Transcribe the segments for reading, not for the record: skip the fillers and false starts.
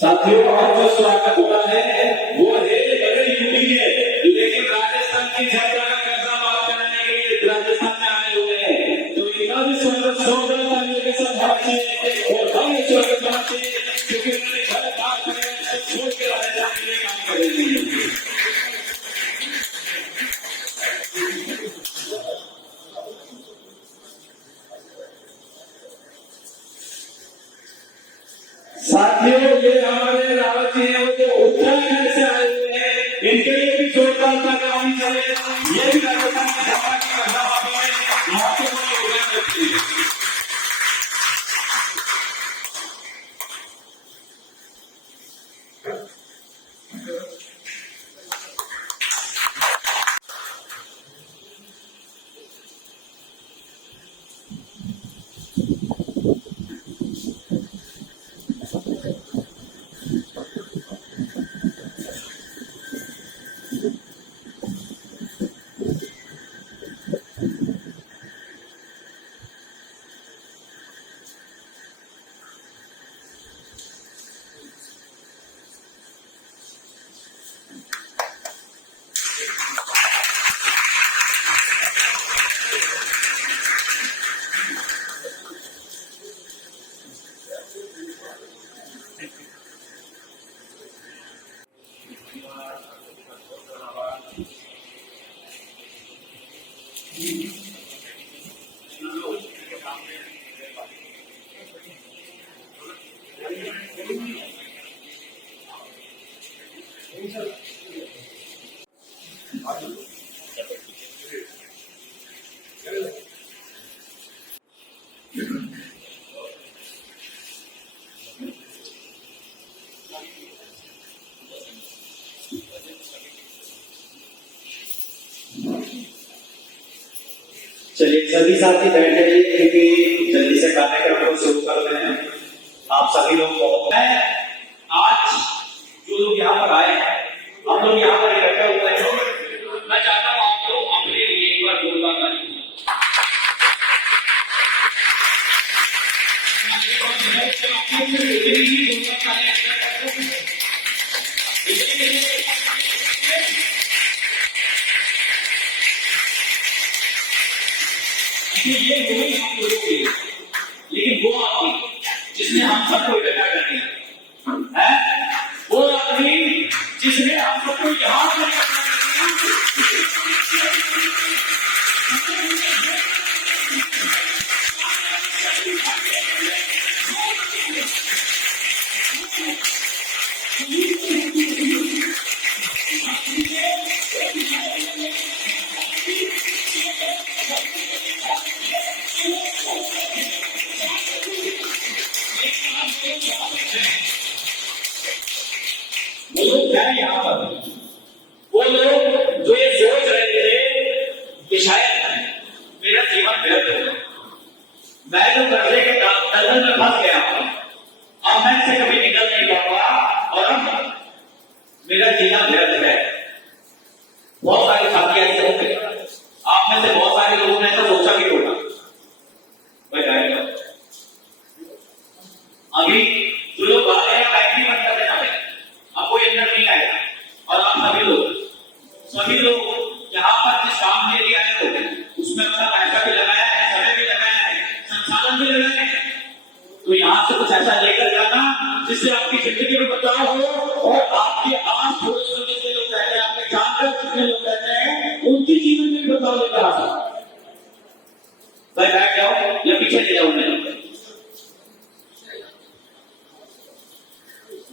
साथियों, आज जो स्वागत हुआ है वो है बड़े यूपी के, लेकिन राजस्थान की छात्रा का कर्जा माफ कराने के लिए राजस्थान में आए हुए हैं। तो इनका भी स्वागत जोरदार के साथ और हम स्वागत करते हैं, क्योंकि उन्होंने घर बात छोड़ के राजस्थान के लिए काम करेंगे। साथियों, ये हमारे रावत जी हैं, जो उत्तराखंड से आए हुए हैं, इनके लिए भी जोरदार तालियां होनी चाहिए। ये भी राजस्थान की सभा की कर्जमाफी में महत्वपूर्ण योगदान देते हैं। चलिए सभी साथी बैठ जाइए, क्योंकि जल्दी से कार्यक्रम को शुरू कर रहे हैं। आप सभी लोग बहुत हैं। आज जो लोग यहाँ पर आए हैं, हम लोग यहाँ पर इकट्ठे हुए हैं, मैं चाहता हूँ आप लोग अपने लिए एक बार जोरदार ताली। ये हुई हम लोगों के लिए, लेकिन वो आदमी जिसने हम सबको इकट्ठा कर दिया है, वो आदमी जिसने हम सबको यहाँ पर यहाँ पर वो लोग जो ये सोच रहे थे कि शायद मेरा जीवन व्यर्थ हो, मैं जो कर्जे के दलदल में फंस गया हूं, अब मैं इससे कभी निकल नहीं पाऊंगा और अब मेरा जीना व्यर्थ है। बहुत सारे साथी ऐसे होंगे, आप में से बहुत सारे लोगों ने ऐसा सोचा भी होगा। अभी जो लोग आ रहे हैं बैंक भी बंद कर देना है, अब कोई अंदर नहीं आएगा। और आप सभी लोग यहाँ पर जिस काम के लिए आए हो उसमें अपना पैसा भी लगाया है, समय भी लगाया है, संसाधन भी लगाए हैं। तो यहाँ से कुछ ऐसा लेकर जाना जिससे आपकी जिंदगी में बदलाव हो और आपके आस पड़ोस में जितने लोग रहते हैं, आपके जानकर जितने लोग रहते हैं, उनके जीवन में भी बदलाव लेकर आ सकता। भाई बैठ जाओ या पीछे ले जाओ,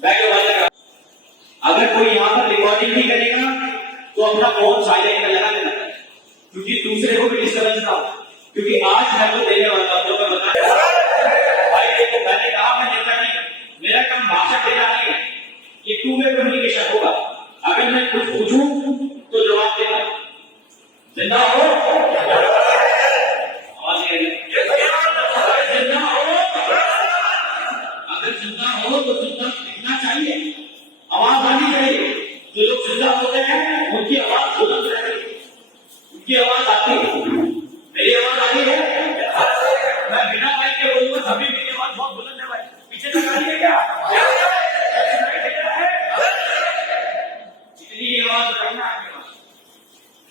बैठ जाओ। अगर कोई यहाँ पर रिकॉर्डिंग नहीं करेगा तो अपना फोन साइलेंट कर लगा देना, क्योंकि दूसरे को भी डिस्टर्बेंस ना हो। क्योंकि आज मैं तो देने वाला हूं, तो मैं बताया भाई देखो, मैंने कहा मैं नेता नहीं, मेरा काम भाषण देना नहीं है, ये टू वे कम्युनिकेशन होगा। अगर मैं कुछ पूछूं तो जवाब देना। जिंदा हो, जिंदा हो, अगर जिंदा हो तो जिंदा दिखना चाहिए, आवाज आनी चाहिए। जो लोग जिंदा होते हैं उनकी आवाज बुलंद रहती है, उनकी आवाज आती है। मेरी आवाज आ रही है, मैं बिना माइक के बोलूंगा सभी मेरी आवाज बहुत बुलंद है भाई, पीछे तक आ रही है क्या? जितनी आवाज रखना है,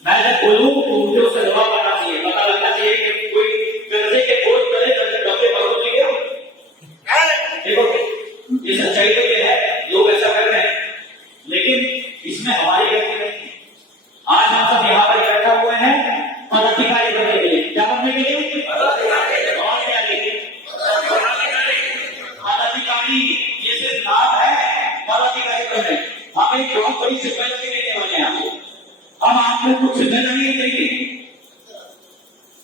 मैं जब बोलूं तो मुझे उसे जवाब आना चाहिए, पता लगना चाहिए कि कोई कर्जे के बोझ करे डब्बे भरो नहीं गया। देखो ये सच्चाई तो ये है, लोग ऐसा कर रहे हैं, लेकिन इसमें हमारी गलती नहीं है। आज हम सब यहाँ पर इकट्ठा हुए हैं पदाधिकारी बनने के लिए। क्या बनने के लिए? और क्या लेके? पदाधिकारी, ये सिर्फ नाम है पदाधिकारी बनने। हम एक बहुत बड़ी जिम्मेदारी लेने वाले हैं। हम आपको कुछ जिम्मेदारी देंगे,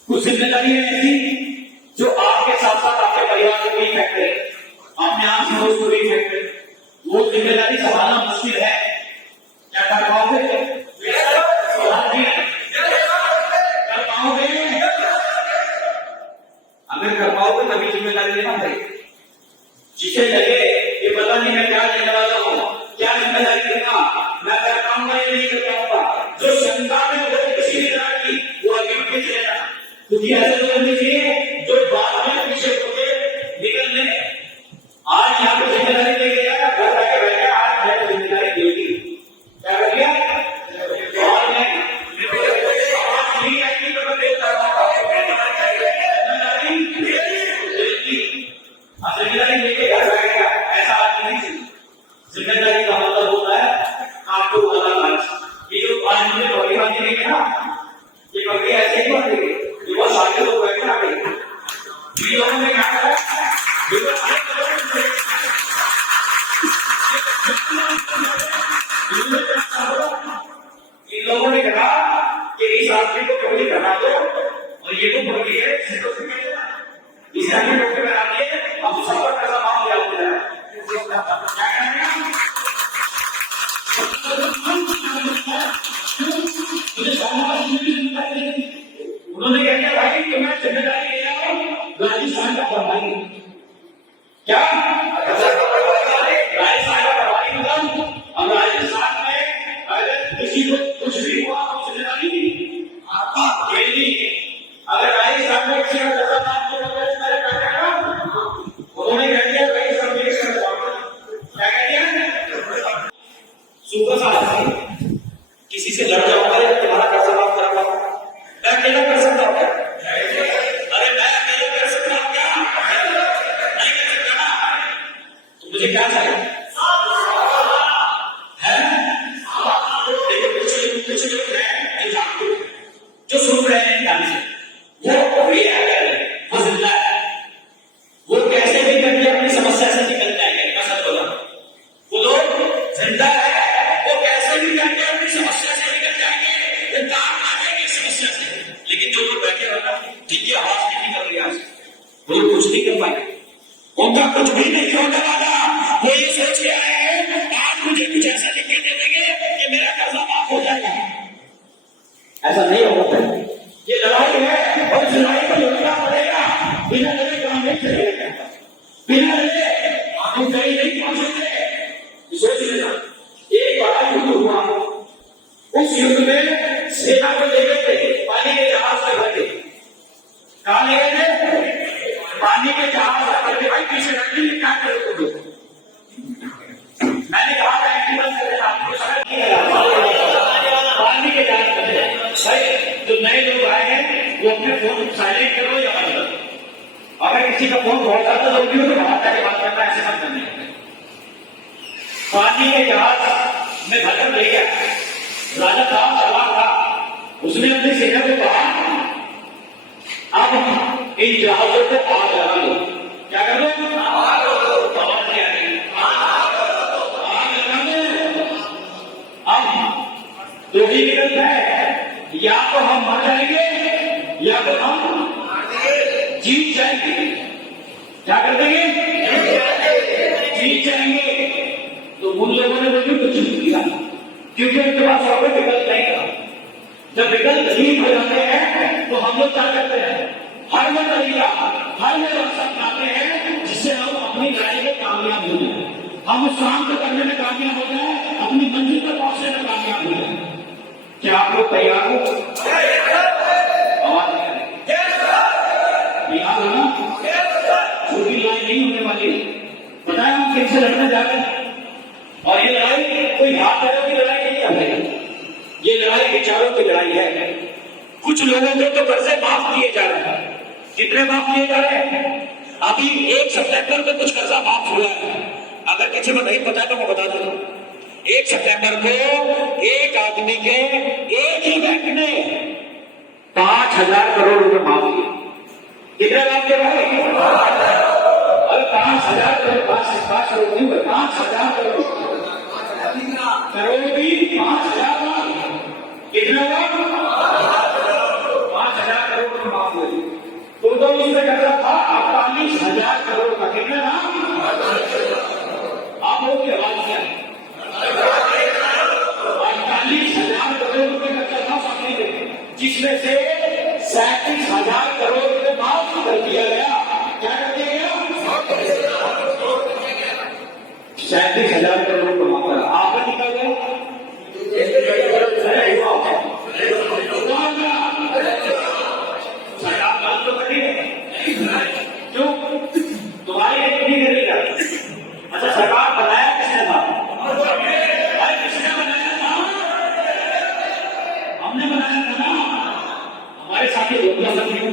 कुछ जिम्मेदारी है ऐसी जो आपके साथ साथ आपके परिवार को भी इफेक्ट करे, अपने आप से को भी इफेक्ट करे। वो जिम्मेदारी संभालना मुश्किल है, क्या कर पाओगे? कर पाओगे? अगर कर पाओगे तभी जिम्मेदारी लेना पड़ेगी। जिसे लगे कि पता नहीं मैं क्या लेने वाला हूँ, क्या जिम्मेदारी लेना, मैं कर पाऊंगा या नहीं कर पाऊंगा, जो शंका में हो किसी भी तरह की, वो आगे बढ़ के चलेगा। क्योंकि ऐसे लोग होने चाहिए जो बाद में पीछे होके निकल ले। आज यहाँ पे जिम्मेदारी दे गया, घर जाके बैठे, आज मैं जिम्मेदारी देगी, क्या कर दिया? जिम्मेदारी लेके घर बैठेगा, ऐसा आदमी नहीं। जिम्मेदारी का मतलब होता है आपको ये जो आज मुझे बकरी बांधी गई है ना, ये बकरी ऐसे ही बांधी गई, ये बहुत सारे लोग बैठे आ गए। इन लोगों ने क्या करा? इन लोगों ने कहा कि इस आदमी को बकरी बना दो और ये तो बकरी है, इस आदमी को बना दिए, अब सब पर पैसा मांग लिया होता है। क्या करेंगे? उन्होंने क्या किया भाई कि मैं जिम्मेदारी ले रहा हूं राजस्थान का प्रभारी। क्या राजस्थान का प्रभारी? मतलब अब राजस्थान में अगर किसी को कुछ भी हुआ तो जिम्मेदारी आपकी मेरी। अगर राजस्थान में किसी का उन्होंने कह दिया भाई सब क्या कह दिया? सुबह साहब किसी से लड़ जाऊंगा तुम्हारा कर्जा माफ कर पाऊंगा, मैं अकेला कर सकता हूँ क्या? अरे मैं अकेला कर सकता हूँ क्या? नहीं कर सकता ना। तो मुझे क्या चाहिए? कुछ लोग हैं जो सुन रहे हैं ध्यान से, वो वो जिंदा है, वो कैसे भी करके अपनी समस्या से निकल जाएंगे। मैं सच बोला, वो लोग जिंदा है, वो कैसे भी करके अपनी समस्या से निकल जाएंगे, वो काम आ जाएंगे समस्या से। लेकिन जो लोग बैठे रहना ठीक है, आवाज नहीं निकल रही आज, वो लोग कुछ नहीं कर पाएंगे, उनका कुछ भी नहीं होने वाला। वो ये सोच के आए हैं आज मुझे कुछ ऐसा लिख के दे देंगे कि मेरा कर्जा माफ हो जाएगा। ऐसा नहीं होगा। ये लड़ाई है और इस लड़ाई को लड़ना पड़ेगा। बिना लड़े काम नहीं चलेगा, बिना लड़े हम कहीं नहीं पहुंचेंगे। सोच लेना, एक बड़ा युद्ध हुआ, उस युद्ध में सेना को ले गए थे पानी के जहाज से भर के। कहा ले गए थे? पानी के जहाज से भर के। भाई पीछे रख ली, क्या करोगे? मैंने कहा था पानी के जहाज भाई जो नए लोग आए हैं वो अपने फोन साइलेंट करो या बंद करो। अगर किसी का फोन बहुत ज्यादा जरूरी हो तो बाहर के बात करना, ऐसे मत करने। पानी के जहाज में भरकर ले गया, राजा था, सवार था, उसने अपनी सेना को कहा अब इन जहाजों को आग लगा लो। क्या कर दो? आग लगा दो। आवाज नहीं आ रही, आग लगा दो। अब दो ही विकल्प है, या तो हम मर जाएंगे या तो हम जीत जाएंगे। क्या कर देंगे? जीत जाएंगे। तो उन लोगों ने मुझे कुछ नहीं किया, क्योंकि उनके पास और कोई विकल्प नहीं था। जब विकल्प ठीक हो जाते हैं तो हम लोग क्या करते हैं? हर वो तरीका, हर वो रास्ता अपनाते हैं जिससे हम अपनी लड़ाई में कामयाब हो जाए, हम उस काम को करने में कामयाब हो जाए, अपनी मंजिल पर पहुंचने में कामयाब हो जाए। क्या आप लोग तैयार हो? आवाज याद हो ना? छोटी लड़ाई नहीं होने वाली। पता है हम किससे लड़ने जा रहे हैं? और ये लड़ाई कोई हाथ पैरों की लड़ाई नहीं है, ये लड़ाई विचारों की लड़ाई है। कुछ लोगों के तो कर्जे माफ किए जा रहे हैं। कितने माफ किए जा रहे हैं? अभी 1 सितंबर को कुछ कर्जा माफ हुआ है। अगर किसी को नहीं पता तो मैं बता दूं, 1 सितंबर को एक आदमी के एक ही बैंक ने 5,000 करोड़ रुपए माफ किए। कितने माफ किए भाई? अरे 5,000 करोड़, 5 करोड़ नहीं, 5,000 करोड़। करोड़ भी 5,000 कितना हुआ? 5,000 करोड़ माफ हुए। तो उसमें कर्जा था 48,000 करोड़ का। कितना नाम? आप लोग की आवाज क्या है? 48,000 करोड़ रुपए का कर्जा था सामने में, जिसमें से 37,000 करोड़ रुपए माफ कर दिया गया। क्या कर दिया गया? 37,000 करोड़ रुपए माफ करा। आपका निकल गया क्यों? तुम्हारी कितनी करेगा? अच्छा, सरकार बनाया किसने था? किसने बनाया था? हमने बनाया था ना। हमारे साथ ये दोगलापन क्यों?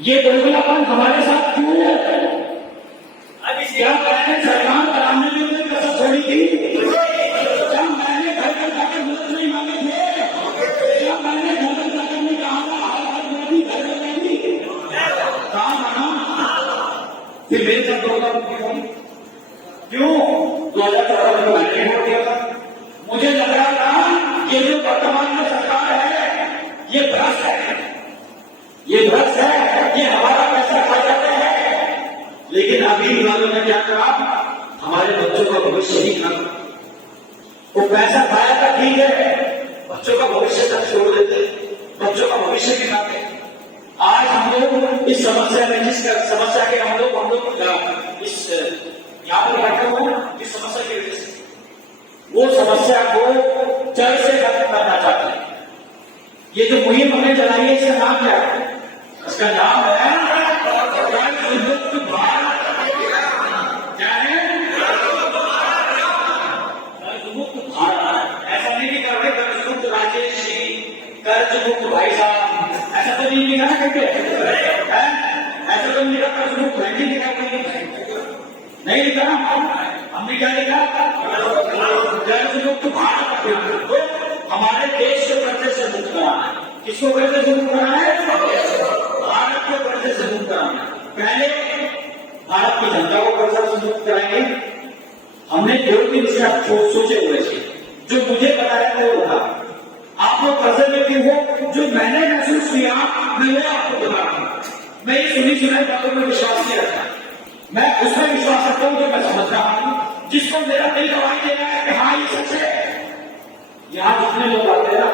ये दोगलापन हमारे साथ क्यों है? क्या मैंने सरकार बनाने में कोई कसर छोड़ी थी? क्या मैंने घर घर जाकर मदद नहीं मांगे थे? क्या मैंने घर घर जाकर नहीं कहा था हर हाथ मोदी घर घर मोदी? कहा माना? फिर मेरे साथ दोगलापन क्यों? 2014 में मैंने वोट दिया था। मुझे लग रहा था ये जो वर्तमान में सरकार है ये भ्रष्ट है, ये भ्रष्ट है, ये हमारा पैसा खा जाते हैं। लेकिन अभी वालों ने क्या करा? हमारे बच्चों का भविष्य ही खा। वो पैसा खाया था ठीक है, बच्चों का भविष्य तक छोड़ देते, बच्चों का भविष्य भी खाते। आज हम लोग इस समस्या में, जिस समस्या के हम लोग इस यहाँ पर बैठे हुए इस समस्या की वजह से, वो समस्या को जड़ से खत्म करना चाहते हैं। ये जो मुहिम हमने चलाई है इसका नाम क्या है? इसका नाम है कर्ज मुक्त भारत। क्या है? कर्ज मुक्त भारत। ऐसा नहीं लिखा है कर्ज मुक्त राजेश जी, कर्ज मुक्त भाई साहब, ऐसा तो नहीं लिखा है कहते हैं? ऐसा तो नहीं लिखा कर्ज मुक्त भाई जी, लिखा नहीं लिखा। हमने क्या लिखा? कर्ज मुक्त भारत। हमारे देश को कर्जे से मुक्त कराना है। किसको कर्जे से मुक्त कराना है? भारत को कर्जे से मुक्त कराना है। पहले भारत की जनता को कर्जा से मुक्त कराएंगे। हमने 2-3 सोचे हुए थे, जो मुझे बताया था वो था। आप लोग कर्जे में क्यों हो? जो मैंने महसूस किया मैं वो आपको बता रहा हूं। मैं ये सुनी सुनाई बातों में विश्वास नहीं रखता, मैं उसमें विश्वास रखता हूं जो मैं समझ रहा हूं, जिसको मेरा दिल गवाही दे रहा है कि हाँ ये सच है। यहां जितने लोग आते हैं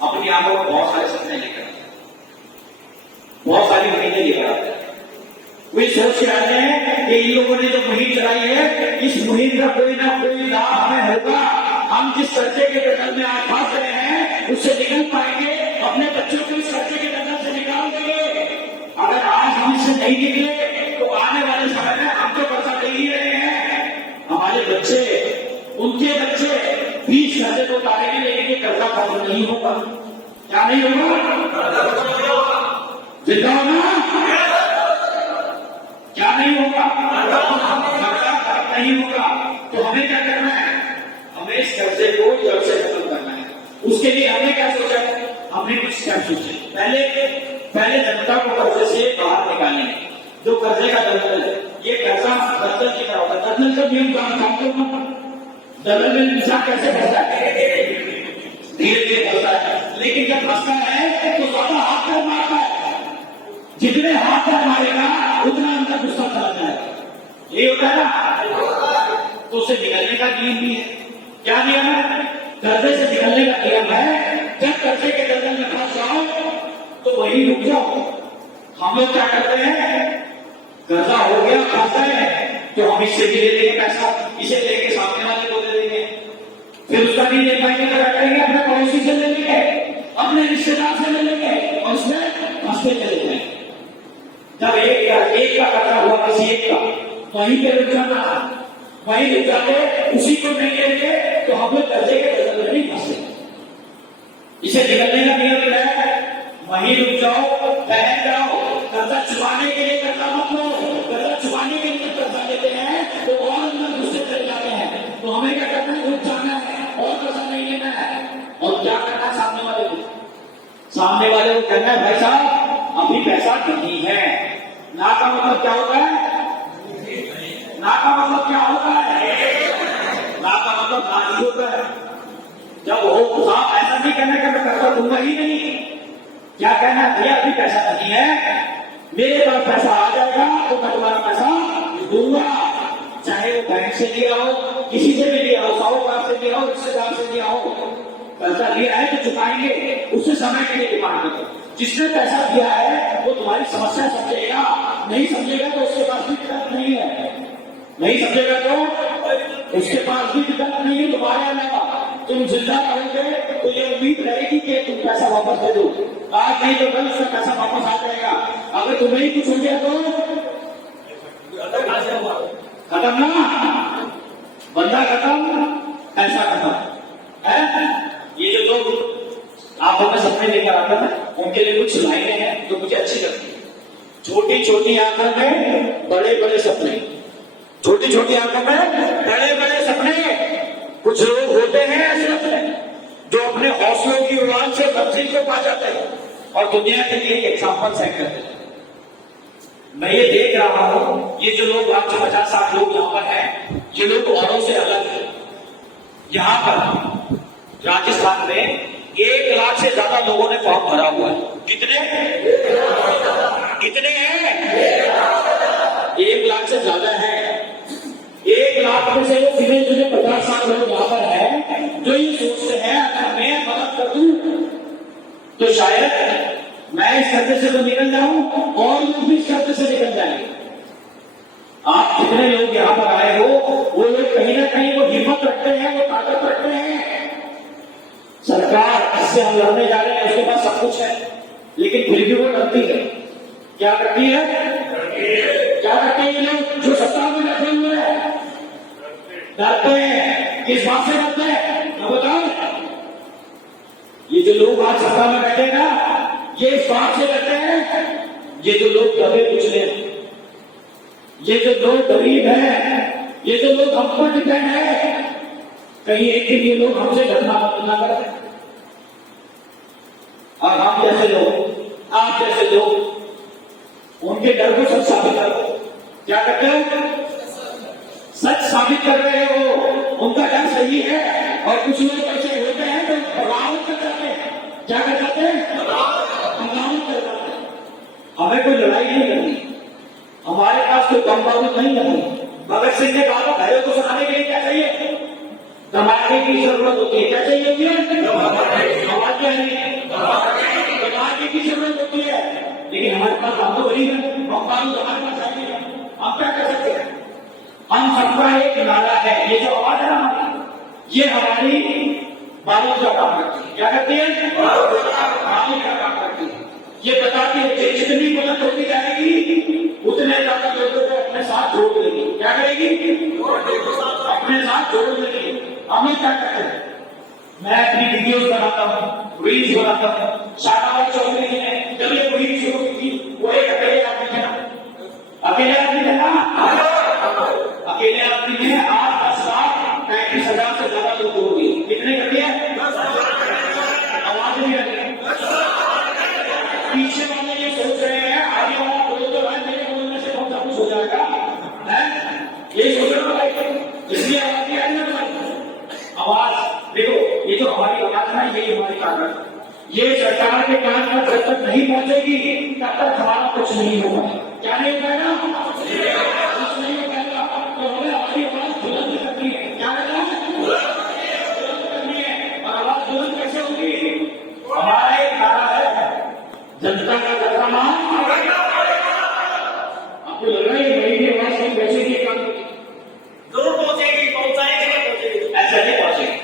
अपनी आंखों में बहुत सारे सपने लेकर आते हैं, बहुत सारी महीने लेकर आते हैं। वे सोच के आते हैं कि इन लोगों ने जो मुहिम चलाई है, इस मुहिम का कोई ना कोई लाभ हमें होगा, हम जिस कर्जे के दलदल में आज फंस रहे हैं उससे निकल पाएंगे, अपने बच्चों को इस कर्जे के दलदल से निकाल देंगे। अगर आज हम इससे नहीं निकले तो आने वाले समय में हम तो कर्जा दे ही रहे हैं, हमारे बच्चे, उनके बच्चे 20 कर्जे तो उतारेंगे, लेकिन ये कर्जा खत्म नहीं होगा। क्या नहीं होगा? जितना होगा होगा, कर्जा खत्म नहीं होगा। तो हमें क्या करना है? हमें इस कर्जे को जड़ से खत्म करना है। उसके लिए हमने क्या सोचा? हमने कुछ स्टेप सोचे। पहले जनता को कर्जे से बाहर निकालेंगे। जो कर्जे का दलदल है, ये कर्जा दलदल की तरह होता है। दलदल का नियम जानते हो? दलदल में इंसान कैसे फंसता है? धीरे धीरे फंसता है, लेकिन जब फंसता है तो ज्यादा हाथ पैर मारता है। जितने हाथ पैर मारेगा उतना अंदर गुस्सा चला जाएगा। ये होता है ना? तो उसे निकलने का नियम भी है। क्या नियम है? कर्जे से निकलने का नियम है, जब कर्जे के दलदल में फंस जाओ तो वही रुक जाओ। हम लोग क्या करते हैं? कर्जा हो गया, फंसा है, तो हम इससे भी ले लेंगे पैसा, इसे लेके सामने वाले को दे देंगे। फिर उसका नहीं ले पाएंगे तो क्या करेंगे? अपने पड़ोसी से ले लेंगे, अपने रिश्तेदार से ले लेंगे और उसमें फंसते चले जाएंगे। जब एक का कर्जा हुआ किसी एक का, वहीं पे रुक जाना, वहीं रुक जाते, उसी को नहीं लेंगे तो हम लोग कर्जे के दलदल में नहीं फंसे। इसे निकलने का नियम क्या है? वहीं रुक जाओ, बहन जाओ। कर्जा चुकाने के लिए कर्जा मत लो। कर्जा चुकाने के लिए कर्जा लेते हैं तो और अंदर गुस्से चले जाते हैं। तो हमें क्या करना है? रुक जाना है और कर्जा नहीं लेना है। और क्या करना है? सामने वाले को कहना है, भाई साहब अभी पैसा नहीं है। ना का मतलब क्या होता है? ना का मतलब क्या होता है? ना का मतलब ना ही होता है। जब हो साहब ऐसा नहीं कहना कि मैं पैसा दूंगा ही नहीं। क्या कहना है? भैया अभी पैसा नहीं है, मेरे पास पैसा आ जाएगा तो मैं तुम्हारा पैसा दूंगा। चाहे वो बैंक से लिया हो, किसी से भी लिया हो, साहूकार से लिया हो, रिश्तेदार से लिया हो, पैसा लिया है तो चुकाएंगे। उसे समय के लिए डिमांड करो। जिसने पैसा दिया है वो तुम्हारी समस्या समझेगा, नहीं समझेगा तो उसके पास भी विकल्प नहीं है। नहीं समझेगा तो उसके पास भी विकल्प नहीं है। तुम्हारे अलावा तुम जिंदा रहोगे तो ये उम्मीद रहेगी कि तुम पैसा वापस दे दो। आज नहीं तो कल उसका पैसा वापस आ जाएगा। अगर तुम्हें ही कुछ हो गया तो खत्म ना, बंदा खत्म, पैसा खत्म है। ये जो लोग आप हमें सपने लेकर आते हैं, उनके लिए कुछ लाइनें हैं जो मुझे अच्छी लगती है। छोटी छोटी आंखों में बड़े बड़े सपने, छोटी छोटी आंखों में बड़े बड़े सपने। कुछ लोग होते हैं ऐसे अपने जो अपने हौसलों की उड़ान से मंजिल को पा जाते हैं और दुनिया के लिए एग्जाम्पल सेट करते हैं। मैं ये देख रहा हूं, ये जो लोग आज 50-60 लोग यहाँ पर हैं, ये लोग औरों से अलग है। यहाँ पर राजस्थान में 1 लाख से ज्यादा लोगों ने फॉर्म भरा हुआ है। कितने हैं? 1 लाख से ज्यादा है। 1 लाख में से वो फिर 50-60 लोग यहाँ पर हैं जो ये सोचते हैं अगर मैं मदद कर दूं तो शायद मैं इस कर्जे से तो निकल जाऊं और लोग भी इस कर्जे से निकल जाएंगे। आप जितने लोग यहाँ पर आए हो वो लोग कहीं ना कहीं वो हिम्मत रखते हैं, वो ताकत रखते हैं। सरकार इससे हम लड़ने जा रहे हैं, उसके पास सब कुछ है, लेकिन फिर भी वो डरती है। क्या करती है? क्या करते हैं ये लोग जो सत्ता में बैठे हुए हैं? डरते हैं। किस बात से डरते हैं? मैं बताऊं, ये जो लोग आज सत्ता में बैठे ना, ये इस बात से डरते हैं, ये जो लोग दबे कुचले, ये जो लोग गरीब हैं, ये जो लोग हम पर डिपेंड है, कहीं एक दिन ये लोग हमसे घटना ना करते। और हम जैसे लोग, आप जैसे लोग उनके डर को सच साबित करो। क्या करते हो? सच साबित कर रहे हो, उनका डर सही है। और कुछ लोग ऐसे होते हैं तो बगावत कर जाते हैं। क्या कर जाते हैं? बगावत कर जाते हैं। हमें कोई लड़ाई नहीं करनी, हमारे पास कोई कम बारूद नहीं करनी। भगत सिंह ने कहा भाइयों को सुनाने के लिए क्या चाहिए? धमाके की जरूरत होती है। क्या चाहिए होती है? धमाके की जरूरत होती है। लेकिन हमारे पास हम तो गरीब है, कम बारूद हमारे पास चाहिए। हम क्या कर सकते हैं? हम सबका एक नारा है, ये जो आवाज है हमारी, ये हमारी बारूद का काम करती है। क्या करती है? बारूद का काम करती है। ये बताती है कि जितनी बुलंद होती जाएगी उतने ज्यादा लोगों को अपने साथ जोड़ लेगी। क्या करेगी? अपने साथ जोड़ लेगी। हम क्या करते हैं? मैं अपनी वीडियोस बनाता हूँ, रील्स बनाता हूँ। शाहनवाज चौधरी ने जब ये रील शुरू की, वो एक अकेले आदमी थे ना, अकेले आदमी थे ना, आवाज जब तक नहीं पहुंचेगी तब तक हमारा कुछ नहीं होगा। क्या नहीं हो पाएगा? कुछ नहीं हो पाएगा। तो हमें हमारी आवाज बुलंद करनी है। क्या करना है? बुलंद करनी है। और आवाज बुलंद कैसे होगी? हमारा एक नारा है, जनता का कदम आपको लग रहा है मेरी आवाज नहीं पहुंचेगी, जरूर पहुंचेगी, पहुंचाएगी, ऐसा नहीं पहुंचेगी।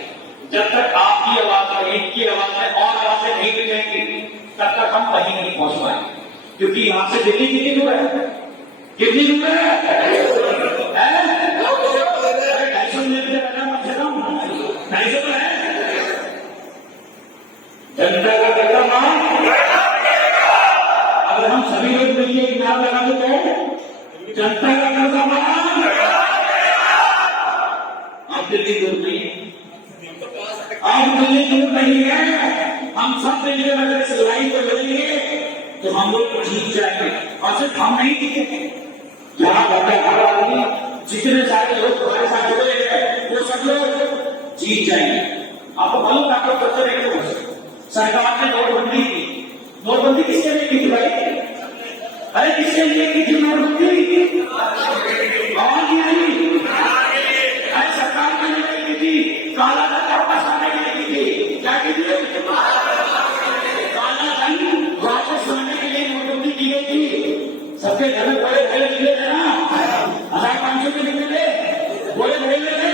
जब तक आपकी आवाज और इनकी आवाज में और आवाजें नहीं मिलेंगी तब तक हम कहीं नहीं पहुंच पाएंगे। क्योंकि यहां से दिल्ली कितनी दूर है? कितनी दूर है? 250 मिनट से रहना कम से कम 250 है। जनता का कदम अगर हम सभी लोग मिलिए एक नाम लगा दो तो जनता का कदम आप दिल्ली दूर नहीं है, आप दिल्ली दूर नहीं है। हम सब मिलकर अगर इस लड़ाई को लड़ेंगे तो हम लोग जीत जाएंगे। और सिर्फ हम नहीं जीतेंगे, यहाँ आदमी जितने सारे लोग हमारे साथ जुड़े हैं वो सब लोग जीत जाएंगे। आपको मालूम है, आपको पता है सरकार ने नोटबंदी की। नोटबंदी किसके लिए की थी भाई? अरे किसके लिए की थी नोटबंदी? और की नहीं, अरे सरकार के लिए की थी। काला धन वापस आने के लिए की थी। क्या की थी? काला धन वापस आने के लिए नोटबंदी की गई थी। सबके घर में बड़े बड़े निकले थे ना, 1500 के निकले थे, बड़े बड़े थे,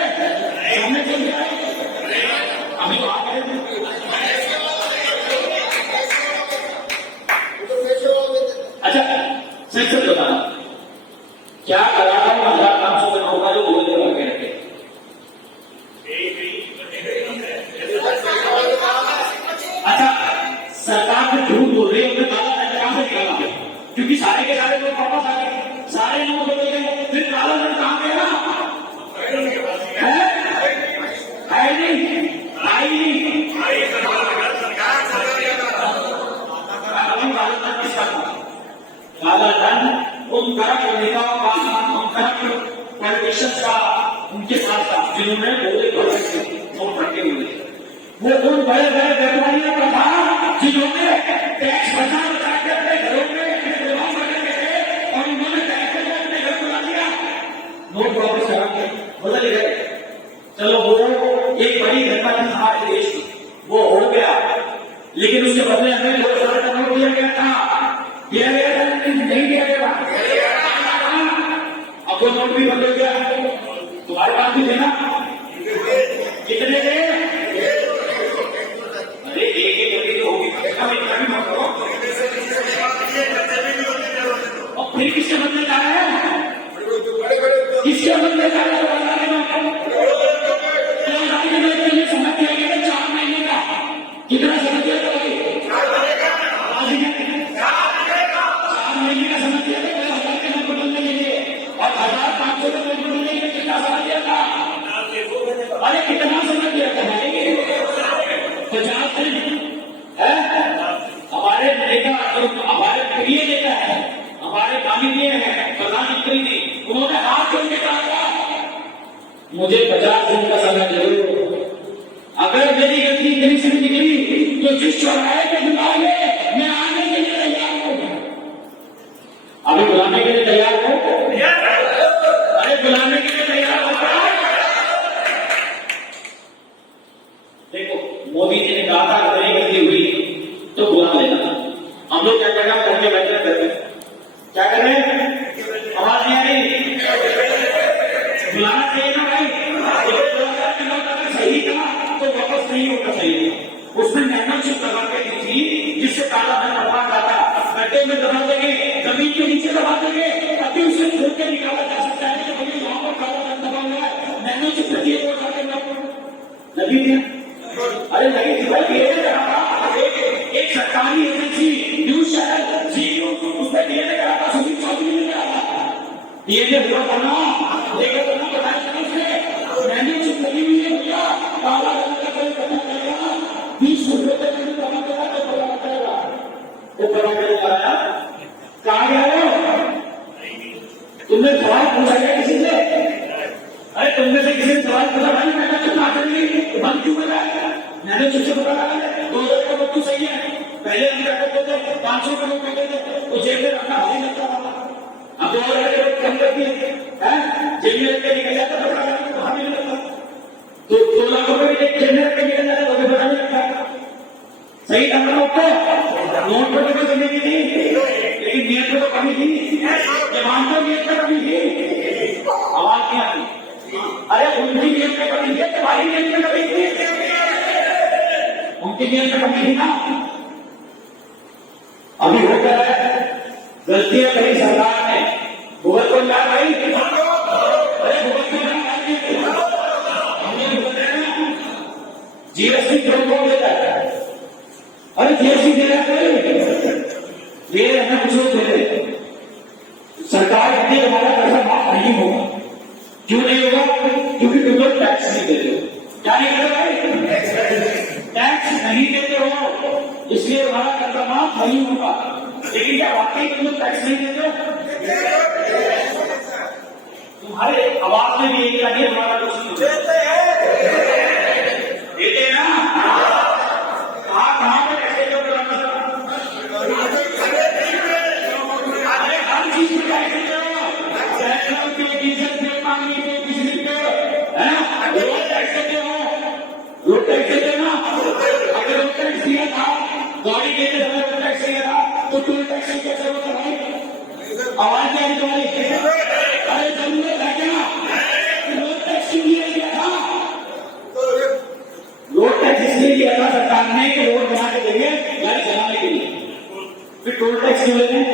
सामने चल गया। अभी तो आ गए थे। अच्छा सच सच बताना, क्या करा था 1500 के नोट का जो बोले थे कहते? अच्छा सरकार ने झूठ बोल रही है, उन्हें काला धन कहां से निकाला? क्योंकि सारे के सारे लोग वापस आ गए, सारे नोट बदल गए, फिर काला धन कहां गया? है नहीं, आई नहीं। काला धन उन करप्ट नेताओं का, उन करप्ट पॉलिटिशियंस का उनके साथ था जिन्होंने बोले नोट रखे हुए। वो उन बड़े बड़े व्यापारियों का था जिन्होंने टैक्स बचा बचा के अपने घरों में अपने गोदाम बनाए थे और उन्होंने टैक्स को अपने घर बुला दिया। नोट वापस करा के बदल गए। चलो वो एक बड़ी घटना थी हमारे देश की, वो हो गया, लेकिन उसके बदले हमें 2000 का नोट दिया गया था। दिया गया था नहीं दिया गया? अब वो नोट भी बदल गया। तुम्हारे पास भी थे ना? कितने थे? अरे एक होगी और फिर किससे बदले जा रहे हैं? किससे बदले जा रहे हैं? के लिए समय दिया गया 4 महीने का। कितना समय दिया था भाई? 4 महीने का समय दिया था 1000 के नोट बदलने के लिए, और 1500 का नोट बदलने के लिए कितना समय दिया था? अरे कितना समय दिया था भाई? 50 दिन है। हमारे नेता, हमारे प्रिय नेता है, हमारे माननीय है प्रधानमंत्री जी, उन्होंने हाथ जोड़ के कहा मुझे 50 दिन का समय जरूर। अगर मेरी गलती कहीं से निकली तो जिस चौराहे पे बुलाओगे मैं आने के लिए तैयार हूं। अभी बुलाने के लिए तैयार हो? अरे बुलाने के लिए तैयार होता है। देखो मोदी जी ने कहा था अगर एक गलती हुई तो बुला लेना। हम लोग क्या कर रहे हैं? पहुंचे बैठे करते हैं, क्या कर रहे हैं? आवाज नहीं आ रही? बुलाना चाहिए ना भाई। सही था तो वापस नहीं होना चाहिए। उसमें नैनो चिप लगा के दी थी जिससे काला धन हटा जाता। गड्ढे में दबा देंगे, जमीन के नीचे दबा देंगे, तभी उसे खोल के निकाला जा सकता है कि भाई वहां पर काला धन दबा हुआ है। नैनो चिप लगी है लगी थी। अरे लगी थी भाई। एक सरकारी एजेंसी न्यूज चैनल जी उसमें डीएनए करा था, सुनील चौधरी ने करा था। डीएनए हुआ था ना, देखो तो ना बताया था उसने। नैनो चिप लगी हुई है भैया, काला धन का कोई पता करेगा 20 रुपए का नहीं जमा करा तो पता करेगा। वो पता नहीं कराया कहा गया? तुमने सवाल पूछा गया किसी से? अरे तुमने से किसी ने सवाल पूछा भाई मैं चुप ना करेंगे बंद क्यों कर रहा है? मैंने चुप से पता लगा 2000 का वक्त सही है। पहले हम क्या करते थे, 500 का नोट करते थे, तो जेब में रखना भारी लगता था। अब 2,000 के नोट कम कर दिए, जेब में रख के निकल जाता तो भारी नहीं लगता। तो 2 लाख रुपए भी जेब में रख के निकल जाता तो भी पता नहीं लगता। सही था ना नोट पर तो कोई कमी नहीं थी, लेकिन नियत में तो कमी थी, जवान को नियत में कमी थी। आवाज क्या थी? अरे उनकी नियत में कमी थी, तुम्हारी नियत में कमी थी, उनकी नियत में कमी थी ना। अभी हो गया है, गलतियां करी सरकार ने, भुगत को क्या भाई? अरे भुगत को हमने भुगत है ना, जीएसटी क्यों बोल देता है? अरे जीएसटी दे रहा है, दे रहे कुछ लोग दे रहे, सरकार कहती है हमारा पैसा माफ नहीं होगा। क्यों नहीं होगा? क्योंकि तुम लोग टैक्स नहीं देते हो। क्या नहीं करते भाई? टैक्स नहीं देते हो, इसलिए तुम्हारा कर्जा माफ नहीं होगा। लेकिन क्या वाकई तुम लोग टैक्स नहीं देते हो? तुम्हारे आवाज में भी एक लगे, हमारा कुछ देते हैं ना। कहाँ पर टैक्स देते हो? अरे हर चीज में टैक्स देते हो, पेट्रोल पे, डीजल पे, पानी पे, बिजली पे, रोड टैक्स देते हो, रोड टैक्स देते ना। अगर रोड टैक्स दिया था, गाड़ी के लिए रोड टैक्स दिया था, तो टोल टैक्स की क्या जरूरत है भाई? आवाज नहीं आ रही तुम्हारी? अरे जरूरत है क्या? रोड टैक्स क्यों लिया गया था? रोड टैक्स इसलिए लिया था सरकार ने कि रोड बना के देंगे गाड़ी चलाने के लिए। फिर टोल टैक्स क्यों लेते हैं?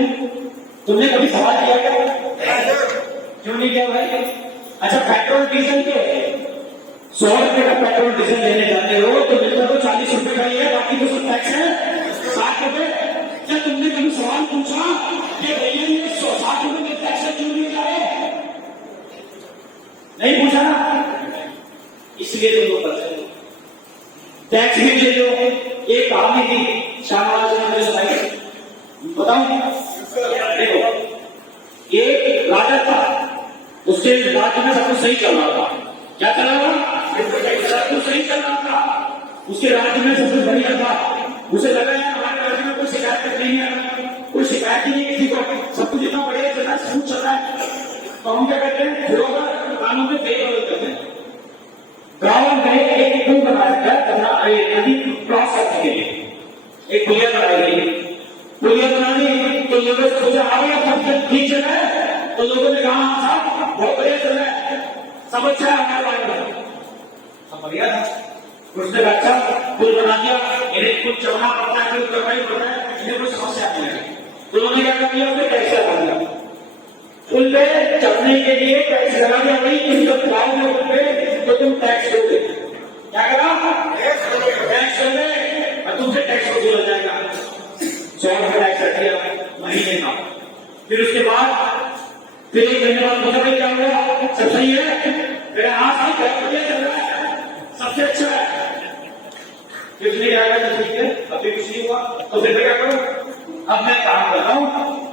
तुमने कभी सवाल किया क्या? क्यों नहीं किया भाई? अच्छा, पेट्रोल डीजल के 100 रुपए का पेट्रोल डीजल लेने जाते हो तो मिलता तो 40 रुपए का ही है, बाकी तो सब टैक्स है 60 रुपए। क्या तुमने कभी सवाल पूछा कि भैया ये 60 रुपए में टैक्स क्यों नहीं जा रहे? नहीं पूछा ना, इसलिए तुम लोग करते हो। टैक्स भी ले लो। एक कहानी थी शाहनवाज भाई, बताऊं? देखो, एक राजा था, उसके राज्य में सब कुछ सही चल रहा था। क्या चल रहा था? सब कुछ सही चल रहा था, उसके राज्य में सब कुछ बढ़िया था। उसे लगा यार हमारे राज्य में कोई शिकायत नहीं है, कोई शिकायत ही नहीं किसी को, सब कुछ इतना बढ़िया चल रहा है, स्मूथ चल रहा है। तो हम क्या करते हैं, कानून में फेरबदल करते हैं। गांव में एक पुल बना रखा है नदी क्रॉस करने के लिए, एक पुलिया बनाई गई। पुलिया बनानी तो लोगों से पूछा, आ गया सब ठीक चल रहा है? तो लोगों ने कहा साहब बहुत बढ़िया चल रहा है, सब अच्छा है हमारे बारे में, सब बढ़िया था। उसने अच्छा पुल बना दिया, इन्हें कुछ चढ़ना पड़ता है, कुछ करवाई पड़ता है, इन्हें कुछ समस्या नहीं है। तो उन्होंने क्या कर दिया, उसने टैक्स लगा दिया। पुल पे चढ़ने के लिए टैक्स लगा दिया। भाई तुम जब जाओगे पुल पे तो तुम टैक्स दोगे। क्या करा? टैक्स दोगे और तुमसे टैक्स वसूला जाएगा। 100 रुपए टैक्स रख दिया महीने का। फिर उसके बाद फिर एक महीने बाद पूछा भाई क्या हुआ, सब सही है? फिर हाँ साहब बहुत बढ़िया चल रहा है, सबसे अच्छा है। फिर उसने क्या कहा, ठीक है अभी कुछ नहीं हुआ तो फिर क्या करो, अब मैं काम कर रहा हूँ,